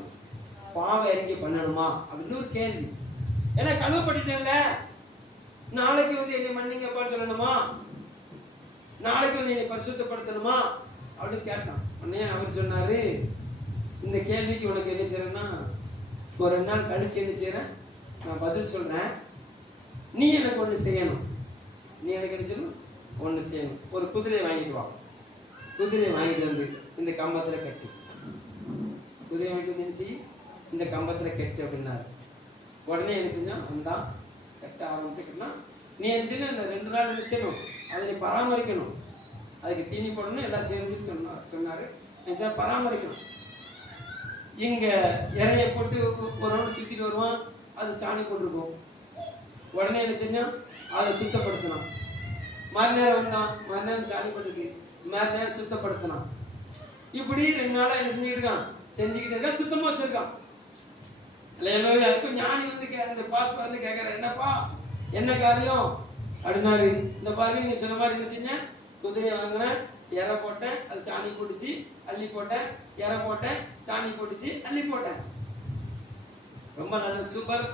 பாவ அறிக்கை பண்ணணுமா அப்படின்னு ஒரு கேள்வி. ஏன்னா கழுவப்பட்டுட்டேன்ல, நாளைக்கு வந்து என்னை மன்னிங்கப்பான்னு சொல்லணுமா, நாளைக்கு வந்து என்னை பரிசுத்தப்படுத்தணுமா அப்படின்னு கேட்டான். உடனே அவர் சொன்னாரு, இந்த கேள்விக்கு உனக்கு என்ன செய்யறேன்னா, ஒரு 2 நாள் கழிச்சு என்ன செய்யறேன், நான் பதில் சொல்றேன், நீ எனக்கு ஒன்று செய்யணும். நீ எனக்கு என்ன செய்யணும்? ஒன்று செய்யணும். ஒரு குதிரையை வாங்கிட்டு வா. குதிரையை வாங்கிட்டு வந்து இந்த கம்பத்தில் கட்டு. குதிரை வாங்கிட்டு வந்து நினைச்சு இந்த கம்பத்தில் கட்டு அப்படின்னாரு. உடனே என்ன செஞ்சான், வந்தான், கட்ட ஆரம்பிச்சுக்கிட்டா, நீ என்ன இந்த 2 நாள் என்ன செய்யணும், அதை நீ பராமரிக்கணும், அதுக்கு தீனி போடணும், எல்லாம் சேர்ந்து சொன்னாரு. இதை பராமரிக்கணும். இங்க இறைய போட்டு ஒரு ரவுண்டு சுத்திட்டு வருவான், அது சாணி போட்டிருக்கும். உடனே என்ன செஞ்சான், அதை சுத்தப்படுத்தினான். மறுநேரம் வந்தான், மறுநேரம் சாணி போட்டுருக்கு, மறுநேரம் சுத்தப்படுத்தினான். இப்படி 2 நாளா என்ன செஞ்சுக்கிட்டு இருக்கான், சுத்தமா வச்சிருக்கான். இல்லையா? இப்ப ஞானி வந்து இந்த பாஸ்டர் வந்து கேட்கற, என்னப்பா என்ன காரியம் அப்படின்னாரு. இந்த பாருங்க, நீங்க சொன்ன மாதிரி என்ன செஞ்சேன், குதிரையை வாங்கினேன், இறை போட்டேன், அது சாணி போட்டுச்சு, அள்ளி போட்டேன், இறை போட்டேன், சாணி போட்டுச்சு, அள்ளி போட்டேன். ரொம்ப நல்லது, சூப்பர்.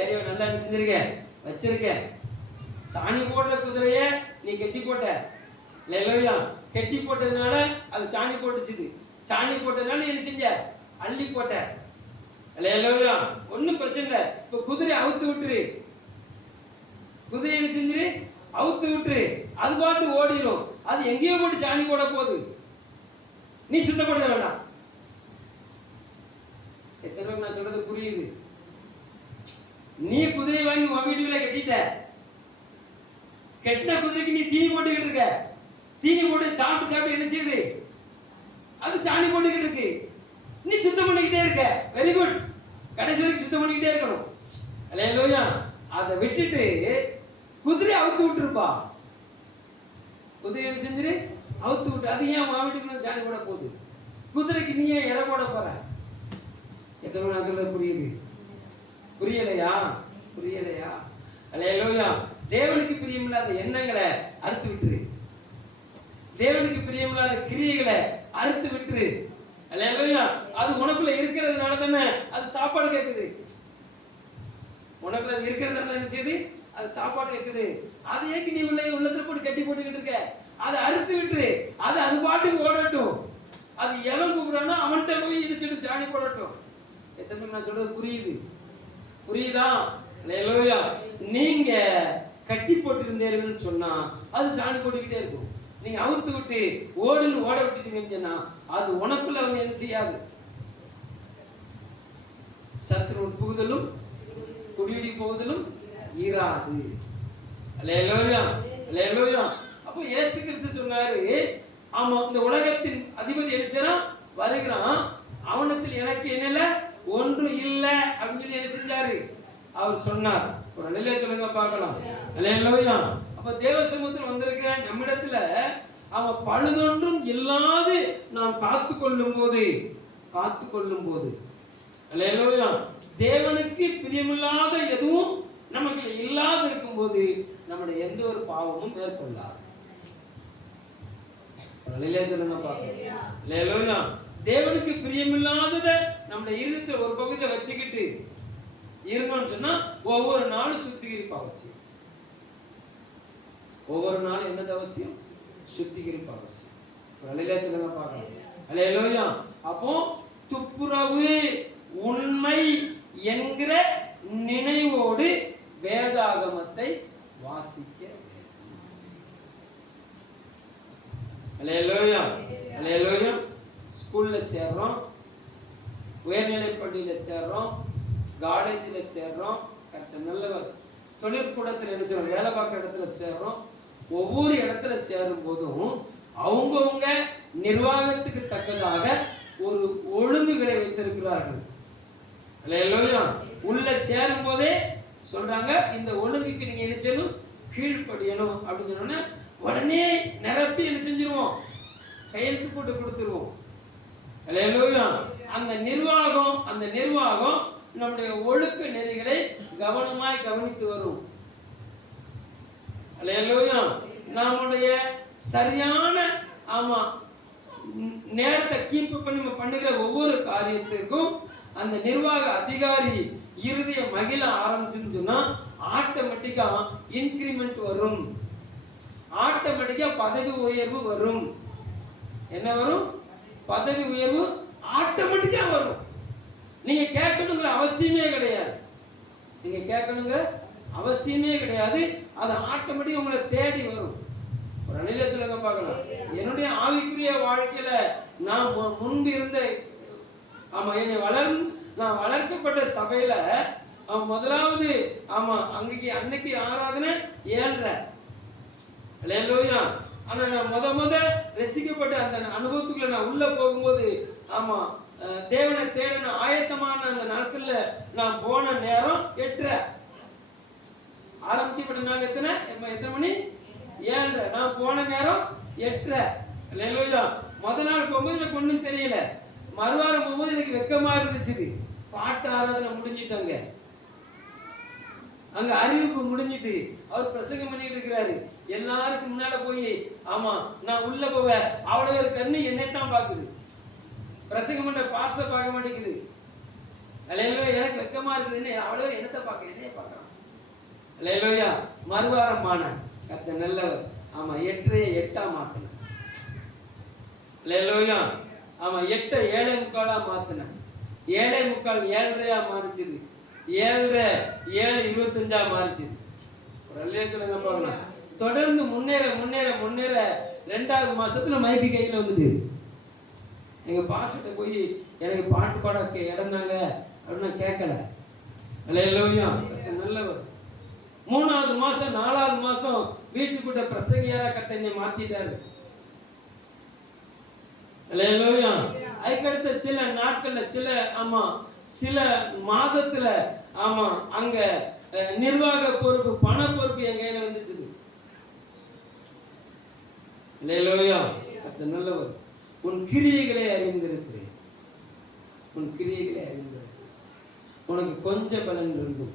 ஏரியா நல்லா செஞ்சிருக்க, வச்சிருக்க. சாணி போடுற குதிரைய நீ கெட்டி போட்ட, இல்லையா? கெட்டி போட்டதுனால அது சாணி போட்டுச்சுது, சாணி போட்டதுனால நீ என்ன செஞ்ச, அள்ளி போட்ட, இல்லையா? ஒன்றும் பிரச்சனை இல்லை. இப்போ குதிரை அவுத்து விட்டுரு, குதிரை என்ன செஞ்சிரு, அவுத்து விட்டுரு, அது பாட்டு ஓடிடும். அது எங்கேயோ போட்டு சாணி போட போகுது, நீ சுத்தப்படுத்த வேண்டாம். எத்தனை பேருக்கு நான் சொல்றது புரியுது? நீ குதிரை வாங்கி உன் வீட்டுக்குள்ள கட்டிட்ட, கெட்டின குதிரைக்கு நீ தீனி போட்டுக்கிட்டு இருக்க, தீனி போட்டு சாப்பிட்டு என்ன செய்யுது, அது சாணி போட்டுக்கிட்டு இருக்கு, நீ சுத்தம் பண்ணிக்கிட்டே இருக்க. Very good. கடைசி வரைக்கும் சுத்தம் பண்ணிக்கிட்டே இருக்கணும். அல்லேலூயா. அதை விட்டுட்டு குதிரை அவுத்து விட்டுருப்பா, குதிரை என்ன செஞ்சிரு, அவுத்து விட்டு, அது ஏன் உன் வீட்டுக்குள்ள சாணி போட போகுது, குதிரைக்கு நீ ஏன் இறை போட போற? எத்தனை நான் சொல்றது புரியுது? புரியலையா? புரியலையா? அல்லேலூயா. தேவனுக்கு பிரியமில்லாத எண்ணங்களை அறுத்து விட்டுரு, தேவனுக்கு பிரியமில்லாத கிரியைகளை அறுத்து விட்டுரு. அல்லேலூயா. அது உனக்குள்ள இருக்கிறதுனால தானே அது சாப்பாடு கேட்குது, உனக்குள்ள அது இருக்கிறதுனால என்ன செய்யுது, அது சாப்பாடு கேட்குது. அதை ஏக்கி நீ உள்ளத்துல போட்டு கட்டி போட்டுக்கிட்டு இருக்க, அதை அறுத்து விட்டுரு, அது பாட்டுக்கு ஓடட்டும். அது எவன் கூப்பிடானோ அவன்கிட்ட போய் இடிச்சுட்டு சாணி போடட்டும். எத்தனை பேர் நான் சொல்றது புரியுது? புரியுதா? அல்லேலூயா. நீங்க கட்டி போட்டிருந்தீர்கள்னு சொன்னா அது சாணி போட்டுக்கிட்டே இருக்கும். நீங்க அவுத்து விட்டு ஓட விட்டுட்டீங்கன்னு சொன்னா அது உனக்குள்ள வந்து என்ன செய்யாது. சத்துரு உட்புகுதலும் குடியுடி போகுதலும் இராது. அல்லேலூயா, அல்லேலூயா. அப்போ இயேசு கிறிஸ்து சொன்னாரு, ஆமா, இந்த உலகத்தின் அதிபதி என்ன வருகிறான், அவனத்தில் எனக்கு என்னல ஒன்று இல்லை அப்படின்னு சொல்லி என்ன செஞ்சாரு அவர் சொன்னார். ஒரு நிலையை சொல்லுங்க பார்க்கலாம். அல்லேலூயா. அப்ப தேவ சமூகத்தில் வந்திருக்கிற நம்மிடத்துல அவன் பழுதொன்றும் இல்லாது நாம் காத்து கொள்ளும் போது அல்லேலூயா, தேவனுக்கு பிரியமில்லாத எதுவும் நமக்கு இல்லாது இருக்கும் போது நம்முடைய எந்த ஒரு பாவமும் மேற்கொள்ளாது. சொல்லுங்க பார்க்கலாம். அல்லேலூயா. தேவனுக்கு பிரியமில்லாததை நம்முடைய இருதயத்துல ஒரு பகுதியில வச்சுக்கிட்டு இருந்தோம்னு சொன்னா ஒவ்வொரு நாளும் சுத்திகரிப்பு அவசியம். ஒவ்வொரு நாளும் என்னது அவசியம்? சுத்திகரிப்பு அவசியம். சொல்லுங்க பார்க்கலாம். அல்லேலூயா. அப்போ துப்புரவு உண்மை என்கிற நினைவோடு வேதாகமத்தை வாசிக்க வேண்டும். அல்லேலூயா, அல்லேலூயா. ஸ்கூல்ல சேர்றோம், உயர்நிலை பள்ளியில சேர்றோம், காலேஜில் சேர்றோம், கர்த்தர் நல்லவர். தொழிற்கூடத்தில் என்ன செய்றோம், வேலை பார்க்குற இடத்துல சேர்றோம். ஒவ்வொரு இடத்துல சேரும் போதும் அவங்கவுங்க நிர்வாகத்துக்கு தக்கதாக ஒரு ஒழுங்குகளை வைத்திருக்கிறார்கள். அல்லேலூயா. உள்ள சேரும் போதே சொல்றாங்க, இந்த ஒழுங்குக்கு நீங்க என்ன செய்யணும், கீழ்ப்படியணும் அப்படின்னு சொன்னோன்னா உடனே நிரப்பி என்ன செஞ்சிருவோம், கையெழுத்து போட்டு கொடுத்துருவோம். அல்லேலூயா. அந்த நிர்வாகம் நம்முடைய ஒழுக்க நெறிகளை கவனமாய் கவனித்து வரும். அல்லேலூயா. நம்முடைய சரியான நேரத்தை கீப் பண்ணி பண்ணுகிற ஒவ்வொரு காரியத்திற்கும் அந்த நிர்வாக அதிகாரி இறுதிய மகிழ ஆரம்பிச்சுன்னு சொன்னா ஆட்டோமேட்டிக்கா இன்கிரிமெண்ட் வரும், ஆட்டோமேட்டிக்கா பதவி உயர்வு வரும். என்ன வரும்? பதவி உயர்வு ஆட்டோமேட்டிக்கா வரும். நீங்க கேட்கணுங்கிற அவசியமே கிடையாது, அது ஆட்டோமேட்டிக்கா உங்களை தேடி வரும். ஒரு நிலையில சொல்லுங்க பார்க்கலாம். என்னுடைய ஆவிக்குரிய வாழ்க்கையில நான் முன்பு இருந்த நான் வளர்க்கப்பட்ட சபையில முதலாவது அன்னைக்கு ஆராதனை 7:30. அல்லேலூயா. ஆனா நான் முத ரசிக்கப்பட்ட அந்த அனுபவத்துக்குள்ள நான் உள்ள போகும்போது தேவனை தேட ஆயத்தமான அந்த நாட்கள்ல நான் போன நேரம் 8:30. ஆரம்பிக்கப்பட்ட நாள் எத்தனை மணி? 7:30. நான் போன நேரம் 8:30. அல்லேலூயா. முதல் நாள் போகும்போது எனக்கு ஒன்றும் தெரியல, மறுவாரம் போகும்போது எனக்கு வெக்கமா இருந்துச்சு. பாட்டு ஆராதனை முடிஞ்சிட்டாங்க, அங்க அறிவிப்பு முடிஞ்சிட்டு அவர் பிரசங்கம் பண்ணிட்டு இருக்கிறாரு. எல்லாருக்கும் முன்னால போய் நான் உள்ள போவேன், அவ்வளவு பேர் கண்ணு என்னைத்தான் பாக்குது, பிரசங்கம் பண்ற பார்ச பார்க்க மாட்டேங்குது. அல்லேலூயா. எனக்கு வெக்கமா இருக்குதுன்னு அவ்வளவு என்னத்தை பார்க்க, என்னைய பார்க்கலாம். அல்லேலூயா. மறுவாரமான கர்த்தர் நல்லவர். 8:30 8 மாத்தின. அல்லேலூயா. 8 7:45 மாத்தின. 7:45 7:30 மாறிச்சுது. 7:30 7:25 மாறிச்சுது. ஒரு அல்லேலூயா சொல்லுங்க பார்க்கலாம். தொடர்ந்து முன்னேற 2வது மாசத்துல மைக்கு கையில வந்துட்டு எங்க பாட்டுகிட்ட போய் எனக்கு பாட்டு பாட இடந்தாங்க அப்படின்னு கேட்கல. அல்லேலூயா. நல்லவர். 3வது மாசம் 4வது மாசம் வீட்டுக்குள்ள பிரசங்கியாரா கர்த்தனை மாத்திட்டாரு. அல்லேலூயா. அதுக்கடுத்த சில நாட்கள்ல சில மாதத்துல அங்க நிர்வாக பொறுப்பு, பண பொறுப்பு என் கையில வந்துச்சு. அல்லேலூயா. கர்த்தர் நல்லவர். உன் கிரியைகளை அறிந்திருக்கிறேன், உனக்கு கொஞ்சம் பலன் இருந்தும்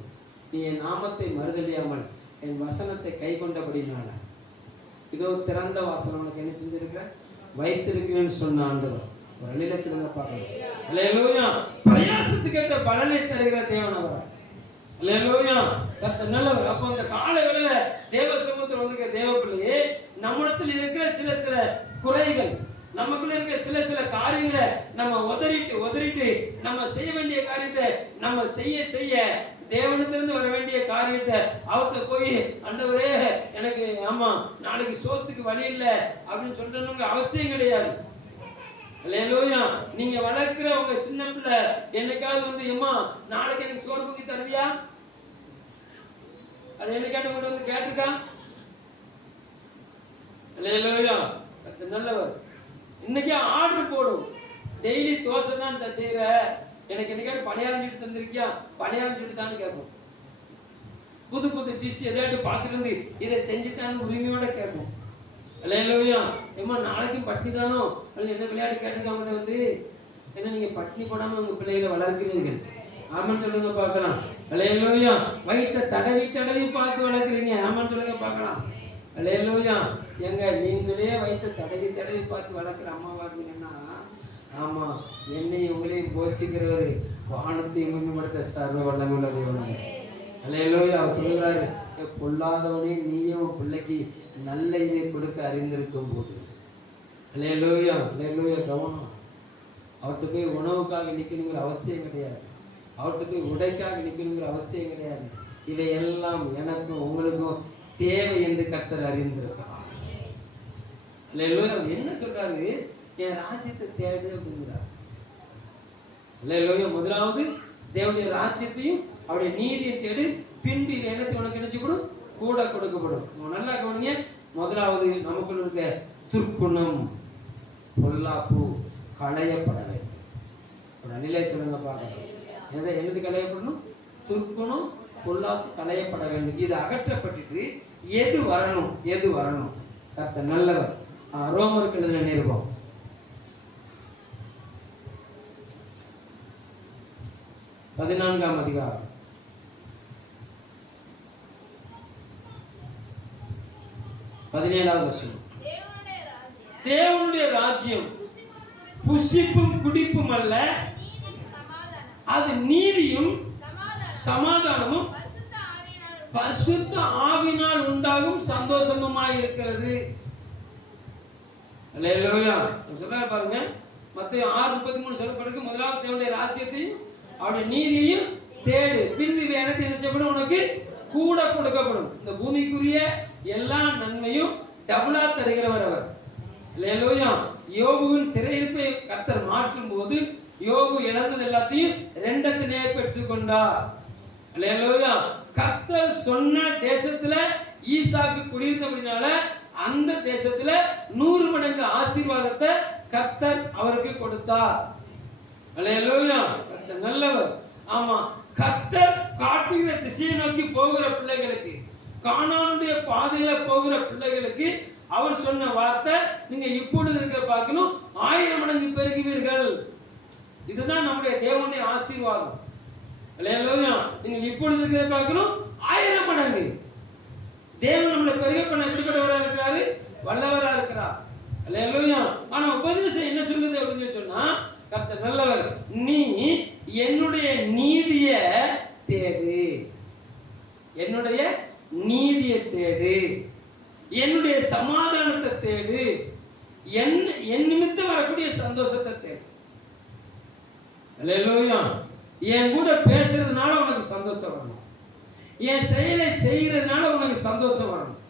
நீ என் நாமத்தை மறுதலியாமல் என் வசனத்தை கை கொண்டபடினால இதோ திறந்த வாசல் உனக்கு என்ன செஞ்சிருக்கிற, வைத்திருக்கிறேன்னு சொன்ன ஆண்டவர். ஒரு அழில சொல்லுங்க பார்க்கலாம். அல்லேலூயா. பிரயாசத்துக்கு ஏற்ற பலனை தருகிற தேவன் அவரார். அல்லேலூயா. கர்த்தர் நல்லவர். அப்போ அந்த காலை வேளையில தேவ சமூகத்தில் வந்துக்கிற தேவ பிள்ளையே, நம்மிடத்தில் இருக்கிற சில குறைகள், நமக்குள்ள இருக்கிற சில காரியங்களை நம்ம உதறிட்டு நம்ம செய்ய வேண்டிய காரியத்தை நம்ம செய்ய தேவனிடத்திலிருந்து வர வேண்டிய காரியத்தை அவர்கிட்ட போய் ஆண்டவரே எனக்கு நாளைக்கு சோத்துக்கு வழி இல்லை அப்படின்னு சொல்லணுங்கிற அவசியம் கிடையாது. அல்லேலூயா. நீங்க வளர்க்கிற உங்க சின்ன பிள்ளை என்னைக்காவது வந்து எம்மா நாளைக்கு எனக்கு சோறு பொங்கி தருவியா, அது என்னைக்காட்டு உங்கள்கிட்ட வந்து கேட்டிருக்கா? அல்லேலூயா. நல்லவர். இன்னைக்கு ஆர்டர் போடும், டெய்லி தோசை தான் செய்யற, எனக்கு என்னைக்காட்டு பணியாரம் சுட்டு தந்திருக்கியா, பணியாரம் சுட்டு தான் கேட்கும். புது புது டிஷ் எதையாட்டு பார்த்துட்டு இருந்து இதை செஞ்சுத்தான்னு உரிமையோட கேட்கும். அல்லேலூயா. ஏம்மா நாளைக்கும் பட்னி தானோ என்ன விளையாட்டு கேட்டுக்காம வந்து என்ன நீங்க பட்னி போடாம உங்க பிள்ளைகளை வளர்க்கிறீர்கள். ஆமான்னு சொல்லுங்க பார்க்கலாம். அல்லேலூயா. வயிற்ற தடவி தடவி பார்த்து வளர்க்குறீங்க. ஆமான்னு சொல்லுங்க பார்க்கலாம். அல்லேலூயா. எங்க நீங்களே வயிற்ற தடவி தடவி பார்த்து வளர்க்குற அம்மாவா இருந்தீங்கன்னா, ஆமா என்னையும் உங்களையும் போஷிக்கிறவர் வானத்தையும் குஞ்சுபடுத்த சர்வ வல்லமுள்ள தேவன். அல்லேலூயா. அவர் சொல்லுகிறாரு, பொல்லாதவனே நீயே உன் பிள்ளைக்கு நல்ல இதை கொடுக்க அறிந்திருக்கும் போது. அல்லேலூயா. அல்லேலூயா. கவனம். அவர்கிட்ட போய் உணவுக்காக நிற்கணுங்கிற அவசியம் கிடையாது, அவர்கிட்ட போய் உடைக்காக நிற்கணுங்கிற அவசியம் கிடையாது. இவையெல்லாம் எனக்கும் உங்களுக்கும் தேவை என்று கர்த்தர் அறிந்திருக்கிறார். அல்லேலூயா. என்ன சொல்றாரு, என் ராஜ்யத்தை தேடு அப்படிங்கிறார். அல்லேலூயா. முதலாவது தேவனுடைய ராஜ்யத்தையும் அவருடைய நீதியை தேடு, பின்பு வேணத்தை உனக்கு நினைச்சுக்கணும் கூட கொடுக்கப்படும். நல்லா கவனிங்க. முதலாவது நமக்குள்ள இருக்க துர்க்குணம் பொல்லாப்பு களையப்பட வேண்டும். ஒரு அணிலே சொல்லுங்க பார்க்கலாம். என்னது களையப்படணும்? துர்க்குணம் பொல்லாப்பு களையப்பட வேண்டும். இது அகற்றப்பட்டுட்டு எது வரணும்? எது வரணும்? கர்த்தர் நல்லவர். ரோமருக்கு எழுதின நிருபம் 14ஆம் அதிகாரம் 17வது வசனம். தேவனுடைய ராஜ்யம் புசிப்பும் குடிப்பும் அல்ல, அது நீதியும் சமாதானமும் பரிசுத்த ஆவியினால் உண்டாகும் சந்தோஷமுமாய் இருக்கிறது. அல்லேலூயா. சொல்றாரு பாருங்க, மத்தேயு 6:33 சொல்லப்பட்டிருக்கு, முதலாவது தேவனுடைய ராஜ்யத்தையும் அவருடைய நீதியையும் தேடு, பின்பு வேணத்தை நினைச்சப்படும் உனக்கு கூட கொடுக்கப்படும். இந்த பூமிக்குரிய எல்லா நன்மையும் டபுளா தருகிறவர் அவர். அல்லேலூயா. யோபுவின் சிறையிருப்பை கர்த்தர் மாற்றும் போது யோபு இழந்தது எல்லாத்தையும் ரெண்டத்திலே பெற்றுக் கொண்டார். அல்லேலூயா. கர்த்தர் சொன்ன தேசத்துல ஈசாக்கு குடியிருந்தபடினால அந்த தேசத்துல 100 மடங்கு ஆசீர்வாதத்தை கர்த்தர் அவருக்கு கொடுத்தார். அல்லேலூயா. கர்த்தர் நல்லவர். ஆமா, கர்த்தர் காட்டுகிற திசையை நோக்கி போகிற பிள்ளைகளுக்கு, கானானுடைய பாதையில போகிற பிள்ளைகளுக்கு அவர் சொன்ன வார்த்தை, நீங்க இப்பொழுது இருக்க பார்க்கணும் 1000 மடங்கு பெருகுவீர்கள். இதுதான் நம்முடைய தேவனுடைய ஆசீர்வாதம். அல்லேலூயா. நீங்க இப்பொழுது இருக்க பார்க்கணும் 1000 மடங்கு. தேவன் நம்மளை பெருக பண்ண எப்படிப்பட்டவரா இருக்கிறாரு? வல்லவரா இருக்கிறார். அல்லேலூயா. ஆனா உபதேசம் என்ன சொல்லுது அப்படின்னு சொன்னா, கர்த்தர் நல்லவர், நீ என்னுடைய நீதியை தேடு, என்னுடைய நீதியை தேடு, என்னுடைய சமாதானத்தை தேடு, என் நிமித்தம் வரக்கூடிய சந்தோஷத்தை தேடு. அல்லேலூயா. என் கூட பேசுறதுனால உனக்கு சந்தோஷம் வரணும், என் செயலை செய்யறதுனால உனக்கு சந்தோஷம் வரணும்.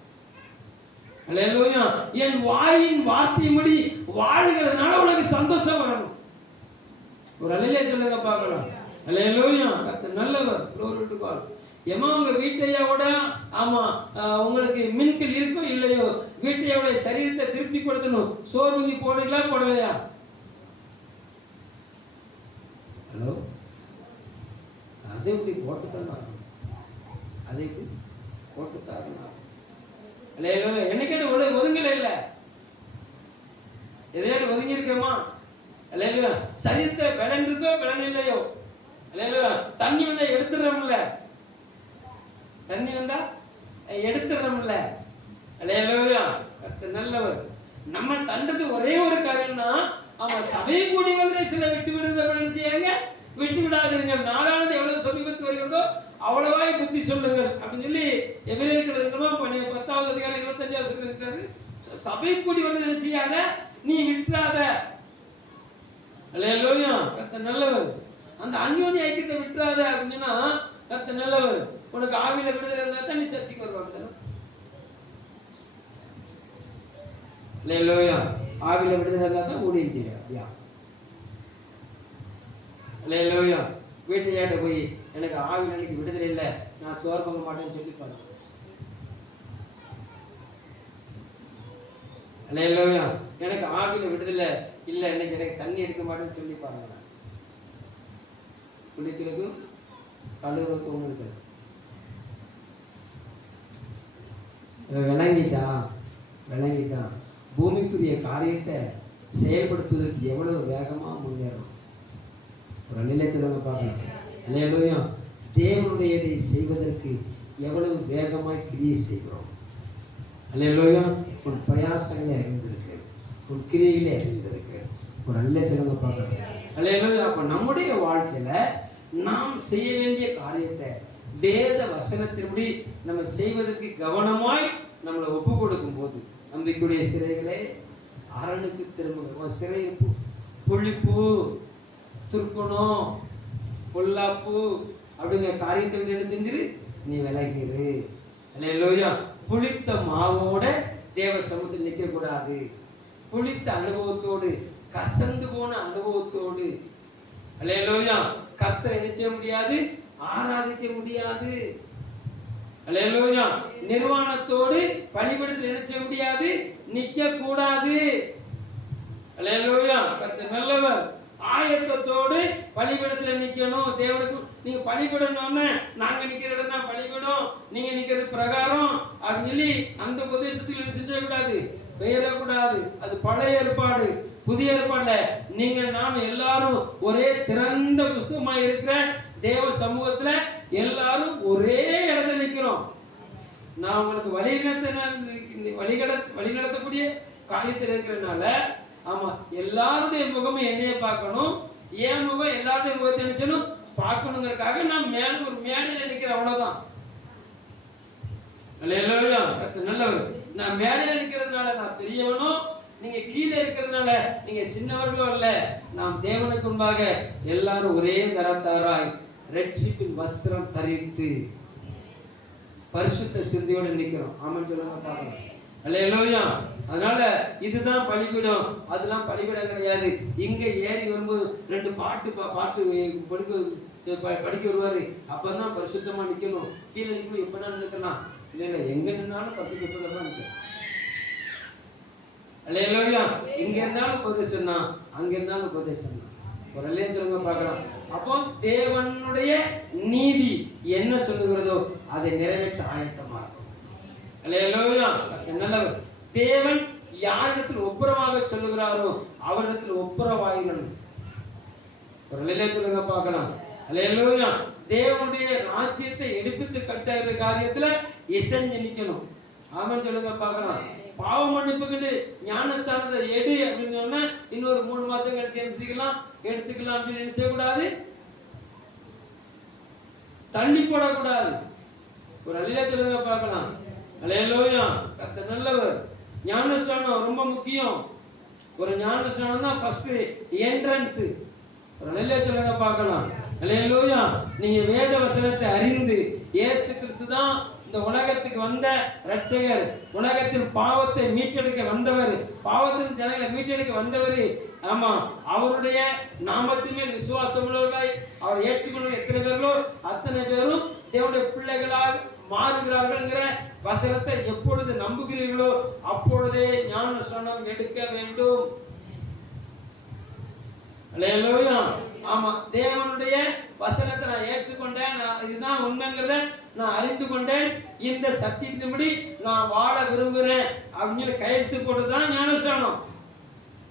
அல்லேலூயா. என் வாயின் வார்த்தையின்படி வாழுகிறதுனால உனக்கு சந்தோஷம் வரணும். ஒரு அல்லேலூயா சொல்லுங்க பார்க்கலாம். அல்லேலூயா. கர்த்தர் நல்லவர். glory to God. ஏமா உங்க வீட்டையோட, ஆமா உங்களுக்கு மின்கள் இருக்கோ இல்லையோ, வீட்டையோட சரீரத்தை திருப்திப்படுத்தணும், சோர்வுங்கி போடுறீங்களா போடலையா? ஹலோ, அதை எப்படி போட்டுத்தான் ஆகணும், அதை எப்படி போட்டுத்தான் ஆகணும். அல்லேலூயா. என்ன கேட்டு ஒதுங்கல இல்ல, எதையாட்டு ஒதுங்கி இருக்கமா? அல்லேலூயா. சரீரத்தை பலன் இருக்கோ பலன் இல்லையோ, அல்லேலூயா. தண்ணி வந்தா எடுத்துடுறோம்ல, தண்ணி வந்தா எடுத்துடுறோம்ல. அல்லேலூயா. கர்த்தர் நல்லவர். நம்ம தண்டது ஒரே ஒரு காரியம்னா, ஆமா சபை கூடியவர்களை சில விட்டு விடுறத செய்யுங்க, விட்டு விடாதீங்க. நாளானது எவ்வளவு சமீபத்து வருகிறதோ அவ்வளவாய் புத்தி சொல்லுங்கள் அப்படின்னு சொல்லி எபிரேயர்கள் 10வது அதிகாரம் 25வது சொல்லிருக்காரு. சபை கூடியவர்களை செய்யாத, நீ விட்டுறாத. அல்லேலூயா. கர்த்தர் நல்லவர். அந்த அந்யோன்ய ஐக்கியத்தை விட்டுறாத அப்படின்னா கர்த்தர் நல்லவர். உனக்கு ஆவியில விடுதலை இருந்தா தான் நீ சர்ச்சைக்கு வருவாங்க. அல்லேலூயா. ஆவியில விடுதலை இருந்தா தான் ஊழியம் செய்ய. அல்லேலூயா. வீட்டையாட்ட போய் எனக்கு ஆவியில் அன்னைக்கு விடுதலை இல்லை, நான் சோறு பொங்க மாட்டேன்னு சொல்லி பாருங்க. அல்லேலூயா. எனக்கு ஆவியில் விடுதலை இல்லை, இன்னைக்கு எனக்கு தண்ணி எடுக்க மாட்டேன்னு சொல்லி பாருங்க. குளிக்கிறதுக்கும் கழுவுறதுக்கும் இருக்காது. விளங்கிட்டான் பூமிக்குரிய காரியத்தை செயல்படுத்துவதற்கு எவ்வளவு வேகமா முன்னேறும். ஒரு நிலை சொல்லுங்க பார்க்கலாம். அல்லேலூயா. தேவனுடையதை செய்வதற்கு எவ்வளவு வேகமாய் கிரியை செய்கிறோம். அல்லேலூயா. உன் பிரயாசங்களை அறிந்திருக்கிறேன், உன் கிரியைகளை அறிந்திருக்கிறேன். ஒரு நிலை சொல்லுங்க பார்க்கலாம். அல்லேலூயா. அப்ப நம்முடைய வாழ்க்கையில நாம் செய்ய வேண்டிய காரியத்தை வேத வசனத்தின்படி நம்ம செய்வதற்கு கவனமாய் நம்மளை ஒப்பு கொடுக்கும் போது, நம்பிக்கையுடைய சிறைகளே அரணுக்கு திரும்ப, சிறை புளிப்பு துர்க்குணம் பொல்லாப்பு அப்படிங்கிற காரியத்தை விட்டு என்ன செஞ்சிரு, நீ விலகிரு. அல்லேலூயா. புளித்த மாவோட தேவ சமூகத்தில் நிற்க கூடாது. புளித்த அனுபவத்தோடு, கசந்து போன அனுபவத்தோடு அல்லேலூயா கர்த்தரை என்ன செய்ய முடியாது, ஆராதிக்க முடியாது. அல்லேலூயா. நிர்வாணத்தோடு பலிபீடத்தில் என்ன செய்ய முடியாது, நிற்க கூடாது. அல்லேலூயா. கர்த்தர் நல்லவர். ஆயத்தத்தோடு பலிபீடத்தில் நிற்கணும். தேவனுக்கு நீங்க பலிபீடணும்னு நாங்க நிக்கிற இடம் தான் பலிபீடம், நீங்க நிக்கிறது பிரகாரம் அப்படின்னு சொல்லி அந்த உபதேசத்தில் என்ன செஞ்சிடக்கூடாது, பெயரக்கூடாது. அது பழைய ஏற்பாடு. புதிய ஏற்பாடுல நீங்க நானும் எல்லாரும் ஒரே திறந்த புஸ்தகமா இருக்கிற தேவ சமூகத்துல எல்லாரும் ஒரே இடத்துல நிக்கிறோம். நான் உங்களுக்கு வழி நடத்தக்கூடிய காரியத்தில் இருக்கிறதுனால, ஆமா, எல்லாருடைய முகமும் என்னைய பார்க்கணும், என் முகம் எல்லாருடைய முகத்தை நினைச்சணும் பார்க்கணுங்கிறதுக்காக நான் ஒரு மேடையில் நிற்கிறேன், அவ்வளவுதான். அல்லேலூயா. நல்லவர். நான் மேடையில் நிற்கிறதுனால நான் பெரியவனும், நீங்க கீழே இருக்கிறதுனால நீங்க சின்னவர்களோ அல்ல. நாம் தேவனுக்கு முன்பாக எல்லாரும் ஒரே தரத்தாராய் ரட்சிப்பின் வஸ்திரம் தரித்து பரிசுத்த சிந்தையோடு நிற்கிறோம். ஆமென் சொல்லுங்க பார்க்கலாம். அல்லேலூயா. அதனால இதுதான் பலிபீடம், அதெல்லாம் பலிபீடம் கிடையாது. இங்க ஏறி வரும்போது 2 பாட்டு படிக்க வருவாரு, அப்பதான் பரிசுத்தமா நிக்கணும். கீழே நிக்கணும், எப்ப நினைக்கலாம் இல்ல, எங்க நின்னாலும் பரிசுத்தமா நிற்கும். அல்லேலூயா. இங்க இருந்தாலும் உபதேசம் தான், அங்க இருந்தாலும் உபதேசம் தான். ஒரு அல்லையா சொல்லுங்க பார்க்கலாம். அப்போ தேவனுடைய நீதி என்ன சொல்லுகிறதோ அதை நிறைவேற்ற ஆயத்தமா இருக்கும். அல்லேலூயா. நல்லவர். தேவன் யாரிடத்தில் ஒப்புரவாக சொல்லுகிறாரோ அவரிடத்தில் ஒப்புரவாயிர்கள். ஒரு அல்லையா சொல்லுங்க பார்க்கலாம். அல்லேலூயா. தேவனுடைய ராஜ்யத்தை எடுப்பித்து கட்டுற காரியத்துல இசைஞ்சு நிக்கணும். ஆமென் சொல்லுங்க பார்க்கலாம். பாவ மன்னிப்புக்கு ஞானஸ்தானத்தை எடு அப்படின்னு சொன்னா இன்னொரு 3 மாசம் கழிச்சு எடுத்துக்கலாம் அப்படின்னு நினைச்ச கூடாது, தள்ளி போடக்கூடாது. ஒரு அல்லேலூயா சொல்லுங்க பார்க்கலாம். அல்லேலூயா. கர்த்தர் நல்லவர். ஞானஸ்தானம் ரொம்ப முக்கியம். ஒரு ஞானஸ்தானம் தான் ஃபர்ஸ்ட் என்ட்ரன்ஸ். ஒரு அல்லேலூயா சொல்லுங்க பார்க்கலாம். அல்லேலூயா. நீங்க வேத வசனத்தை அறிந்து இயேசு கிறிஸ்து தான் இந்த உலகத்துக்கு வந்த ரட்சகர், உலகத்தின் பாவத்தை மீட்டெடுக்க வந்தவர், பாவத்தின் ஜனங்களை மீட்டெடுக்க வந்தவர். ஆமா, அவருடைய நாமத்தின் விசுவாசம் உள்ளவர்களாய் அவர் ஏற்றுக்கொண்டு எத்தனை பேர்களோ அத்தனை பேரும் தேவனுடைய பிள்ளைகளாக மாறுகிறார்கள் வசனத்தை எப்பொழுது நம்புகிறீர்களோ அப்பொழுதே ஞானஸ்நானம் எடுக்க வேண்டும். அல்லேலூயா. ஆமா, தேவனுடைய வசனத்தை நான் ஏற்றுக்கொண்டேன், இதுதான் உண்மைங்கிறத நான் அறிந்து கொண்டேன், இந்த சத்தியத்தின்படி நான் வாழ விரும்புகிறேன் அப்படின்னு கையெழுத்து போட்டுதான் ஞானஸ்நானம்.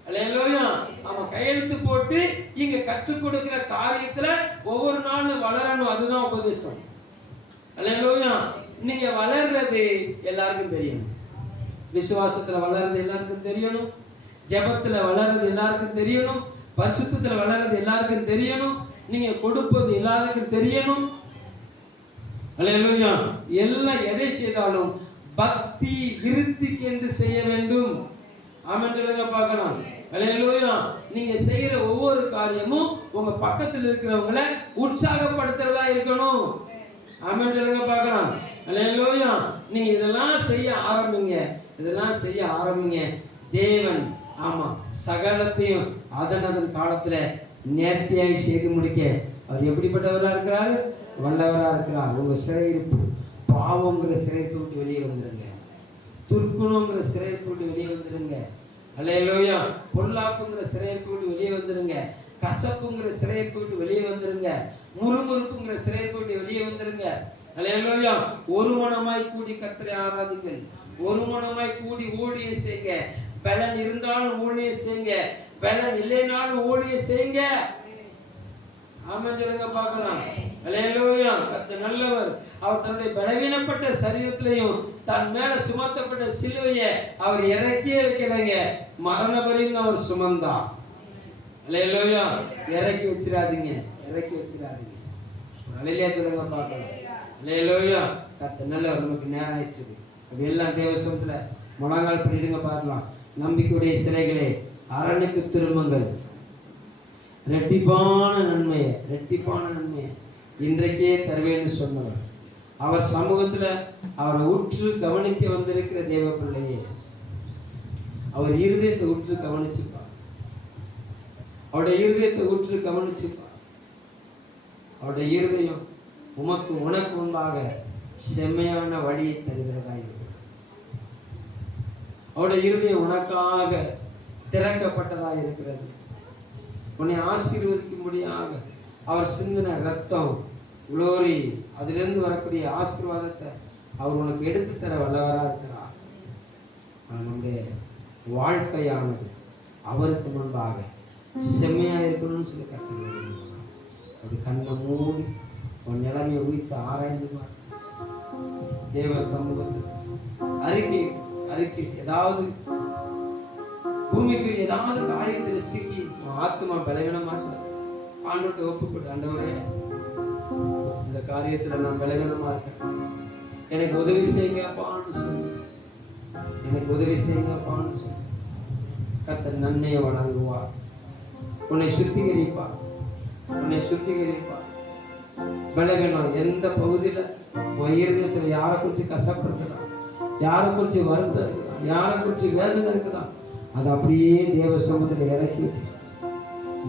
அல்லேலூயா. ஆமா, கையெழுத்து போட்டு இங்க கற்றுக் கொடுக்கிற காரியத்துல ஒவ்வொரு நாளும் வளரணும், அதுதான் உபதேசம். அல்லேலூயா. நீங்க வளர்றது எல்லாருக்கும் தெரியணும், விசுவாசத்துல வளர்றது எல்லாருக்கும் தெரியணும், ஜெபத்துல வளர்றது எல்லாருக்கும் தெரியணும், பரிசுத்தத்துல வளர்றது எல்லாருக்கும் தெரியணும், நீங்க கொடுப்பது எல்லாருக்கும் தெரியணும். அல்லேலூயா. எல்லாம் எதை செய்தாலும் பக்தி விருத்திக்கு என்று செய்ய வேண்டும். ஆமென் சொல்லுங்க பார்க்கலாம். அல்லேலூயா. நீங்க செய்யற ஒவ்வொரு காரியமும் உங்க பக்கத்தில் இருக்கிறவங்களை உற்சாகப்படுத்துறதா இருக்கணும். ஆமென் சொல்லுங்க பார்க்கலாம். அல்லேலூயா. நீங்க இதெல்லாம் செய்ய ஆரம்பிங்க, இதெல்லாம் செய்ய ஆரம்பிங்க. தேவன் ஆமா சகலத்தையும் அதன் காலத்துல நேர்த்தியாய் செய்து முடிக்க அவர் எப்படிப்பட்டவராக இருக்கிறார்? வல்லவராக இருக்கிறார். உங்க சிறையிருப்பு, பாவங்கிற சிறையிருப்பை விட்டு வெளியே வந்துருங்க. துர்க்குணங்கிற சிறையிருப்பை விட்டு வெளியே வந்துருங்க. அல்லேலூயா. பொல்லாப்புங்கிற சிறையிருப்பை விட்டு வெளியே வந்துருங்க. கசப்புங்கிற சிறையிருப்பை விட்டு வெளியே வந்துருங்க. முறுமுறுப்புங்கிற சிறையிருப்பை விட்டு வெளியே வந்துருங்க. அல்லேலூயா. ஒரு மனமாய் கூடி கர்த்தரை ஆராதிங்கள். ஒரு மனமாய் கூடி ஊழியம் செய்யுங்க. பலன் இருந்தாலும் ஊழியம் செய்யுங்க, பலன் இல்லைனாலும் ஊழியம் செய்யுங்க. ஆமென் சொல்லுங்க பார்க்கலாம். அல்லேலூயா. கர்த்தர் நல்லவர். அவர் தன்னுடைய பலவீனப்பட்ட சரீரத்திலையும் தன் மேல சுமத்தப்பட்ட சிலுவையை அவர் இறக்கியே வைக்கலைங்க. மரண பரியந்தம் அவர் சுமந்தார். அல்லேலூயா. இறக்கி வச்சிடாதீங்க, இறக்கி வச்சிடாதீங்க. அல்லேலூயா சொல்லுங்க பார்க்கலாம். அல்லேலூயா. கர்த்தர் நல்லவர். நமக்கு நேரம் ஆயிடுச்சு. அப்படி எல்லாம் தேவ சமூகத்துல முழங்கால் பண்ணிடுங்க பார்க்கலாம். நம்பிக்கையுடைய சிறைகளே, அரணுக்கு திரும்புங்கள். ரெட்டிப்பான நன்மையை, ரெட்டிப்பான நன்மையை இன்றைக்கே தருவேன்னு சொன்னவர். அவர் சமூகத்துல அவரை உற்று கவனிக்க வந்திருக்கிற தேவ பிள்ளையே, அவர் இருதயத்தை உற்று கவனிச்சுப்பார். அவருடைய இருதயத்தை உற்று கவனிச்சுப்பார். அவருடைய இருதயம் உனக்கு முன்பாக செம்மையான வழியை தருகிறதா இருக்கிறது. அவருடைய இருதயம் உனக்காக திறக்கப்பட்டதாக இருக்கிறது. உன்னை ஆசீர்வதிக்கும்படியாக அவர் சிந்தின ரத்தம், குளோரி, அதிலிருந்து வரக்கூடிய ஆசீர்வாதத்தை அவர் உனக்கு எடுத்து தர வல்லவராக இருக்கிறார். நம்முடைய வாழ்க்கையானது அவருக்கு முன்பாக செம்மையாக இருக்கணும்னு சொல்லி கற்றுக்க. அப்படி கண்ணை மூடி உன் நிலைமையை உயிர்த்து ஆராய்ந்து பார். தேவ சமூகத்தில் அறிக்கை ஏதாவது பூமிக்கு ஏதாவது காரியத்தில் சிக்கி உன் ஆத்மா பலவீனமா இருக்கிறது, ஆண்டவர்கிட்ட ஒப்புக்கொண்டு, ஆண்டவரே இந்த காரியத்துல நான் பலவீனமா இருக்கேன், எனக்கு உதவி செய்யுங்கப்பான்னு சொல்லு. எனக்கு உதவி செய்யுங்கப்பான்னு சொல்லு. கர்த்தர் நன்மையை வழங்குவார். உன்னை சுத்திகரிப்பார். உன்னை சுத்திகரிப்பார். பலவீனம் எந்த பகுதியில உன் இருதயத்துல யாரை குறிச்சு கசப்பு இருக்குதா, யாரை குறிச்சு வருத்தம் இருக்குதா, யாரை குறிச்சு வேதனை இருக்குதா, அதை அப்படியே தேவ சமூகத்துல இறக்கி வச்சு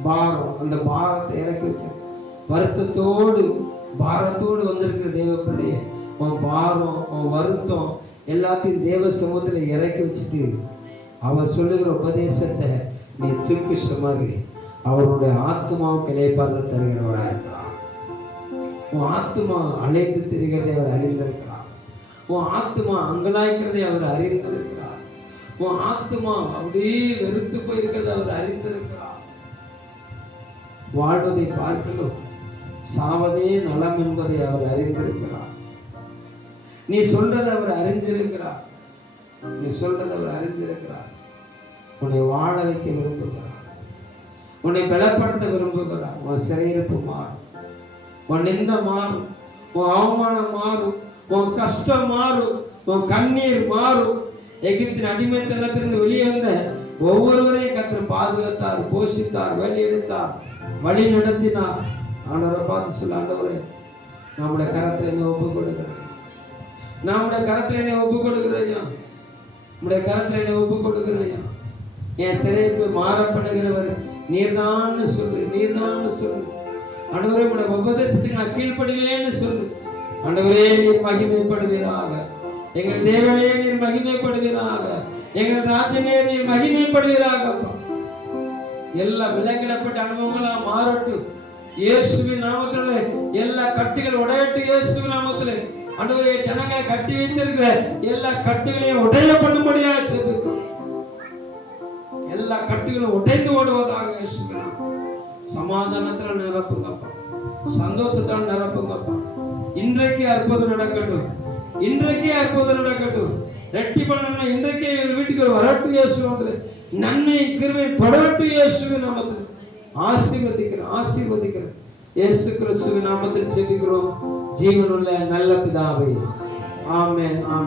பாரம், அந்த பாரத்தை இறக்கி வச்சு வருத்தத்தோடு பாரத்தோடு வந்திருக்கிற தேவ பிள்ளைய உன் பாரம் உன் வருத்தம் எல்லாத்தையும் தேவ சமூகத்துல இறக்கி வச்சுட்டு அவர் சொல்லுகிற உபதேசத்தை நீ தூக்கி சுமரு. அவருடைய ஆத்மாவுக்கு இளைப்பாறுதல் தருகிறவராக இருக்கிறார். உன் ஆத்மா அலைந்து திரிகிறதை அவர் அறிந்திருக்கிறார். உன் ஆத்மா அங்கலாய்க்கிறதை அவர் அறிந்திருக்கிறார். உன் ஆத்மா அப்படியே வெறுத்து போயிருக்கிறதை அவர் அறிந்திருக்கிறார். வாழ்வதை பார்க்கணும், சாவதே நலம் என்பதை அவர் அறிந்திருக்கிறார். நீ சொல்றதை அவர் அறிந்திருக்கிறார். நீ சொல்றதை அவர் அறிந்திருக்கிறார். உன்னை வாழ வைக்க விரும்புகிறார். உன்னை பலப்படுத்த விரும்புகிறார். உன் சிறையிருப்பு மாறும், உன் நிந்த மாறும், உன் அவமானம் மாறும், உன் கஷ்டம் மாறும், உன் கண்ணீர் மாறும். எகிப்தின் அடிமைத்தனத்திலிருந்து வெளியே வந்த ஒவ்வொருவரையும் கர்த்தர் பாதுகாத்தார், போஷித்தார், வழி எடுத்தார், வழி நடத்தினார். ஆண்டவரை பார்த்து சொல்ல, ஆண்டவரே நம்முடைய கரத்தில் என்ன ஒப்பு கொடுக்கிறேன், நம்முடைய கரத்தில் என்ன ஒப்பு கொடுக்கிறையா, நம்முடைய கரத்தில் என்ன ஒப்பு கொடுக்கிறையா. என் சிறைப்பு மாறப்படுகிறவர் நீர்தான்னு சொல்லு, நீர்தான்னு சொல்லு. ஆண்டவரே உடைய உபதேசத்துக்கு நான் கீழ்ப்படுவேன்னு சொல்லு. ஆண்டவரே நீர் மகிமைப்படுவீராக. எங்கள் தேவனே நீர் மகிமைப்படுவீராக. எங்கள் ராஜனே நீர் மகிமைப்படுவீராக. எல்லா விலங்கிடப்பட்ட அனுபவங்களா மாறட்டும் இயேசுவின் நாமத்திலே. எல்லா கட்டுகள் உடையட்டும் இயேசுவின் நாமத்திலே. ஆண்டவரே ஜனங்களை கட்டி வைத்திருக்கிற எல்லா கட்டுகளையும் உடைய பண்ணும்படியாக செபிக்கிறோம். எல்லா கட்டுகளும் உடைந்து ஓடுவதாக இயேசுவின் சமாதானத்தில் நிரப்புங்கப்பா, சந்தோஷத்தால் நிரப்புங்கப்பா. இன்றைக்கே அற்புதம் நடக்கட்டும், இன்றைக்கே அற்புதம் நடக்கட்டும். ரெட்டி பண்ண இன்றைக்கே வீட்டுக்கு வரட்டும் இயேசுவின் நன்மை கிருபை தொடரட்டும் இயேசுவின் நாமத்தில். ஆசீர்வதிக்கிறேன், ஆசீர்வதிக்கிறேன். இயேசு கிறிஸ்துவின் நாமத்தில் ஜெபிக்கிறோம் ஜீவனுள்ள நல்ல பிதாவே. ஆமென், ஆமென்.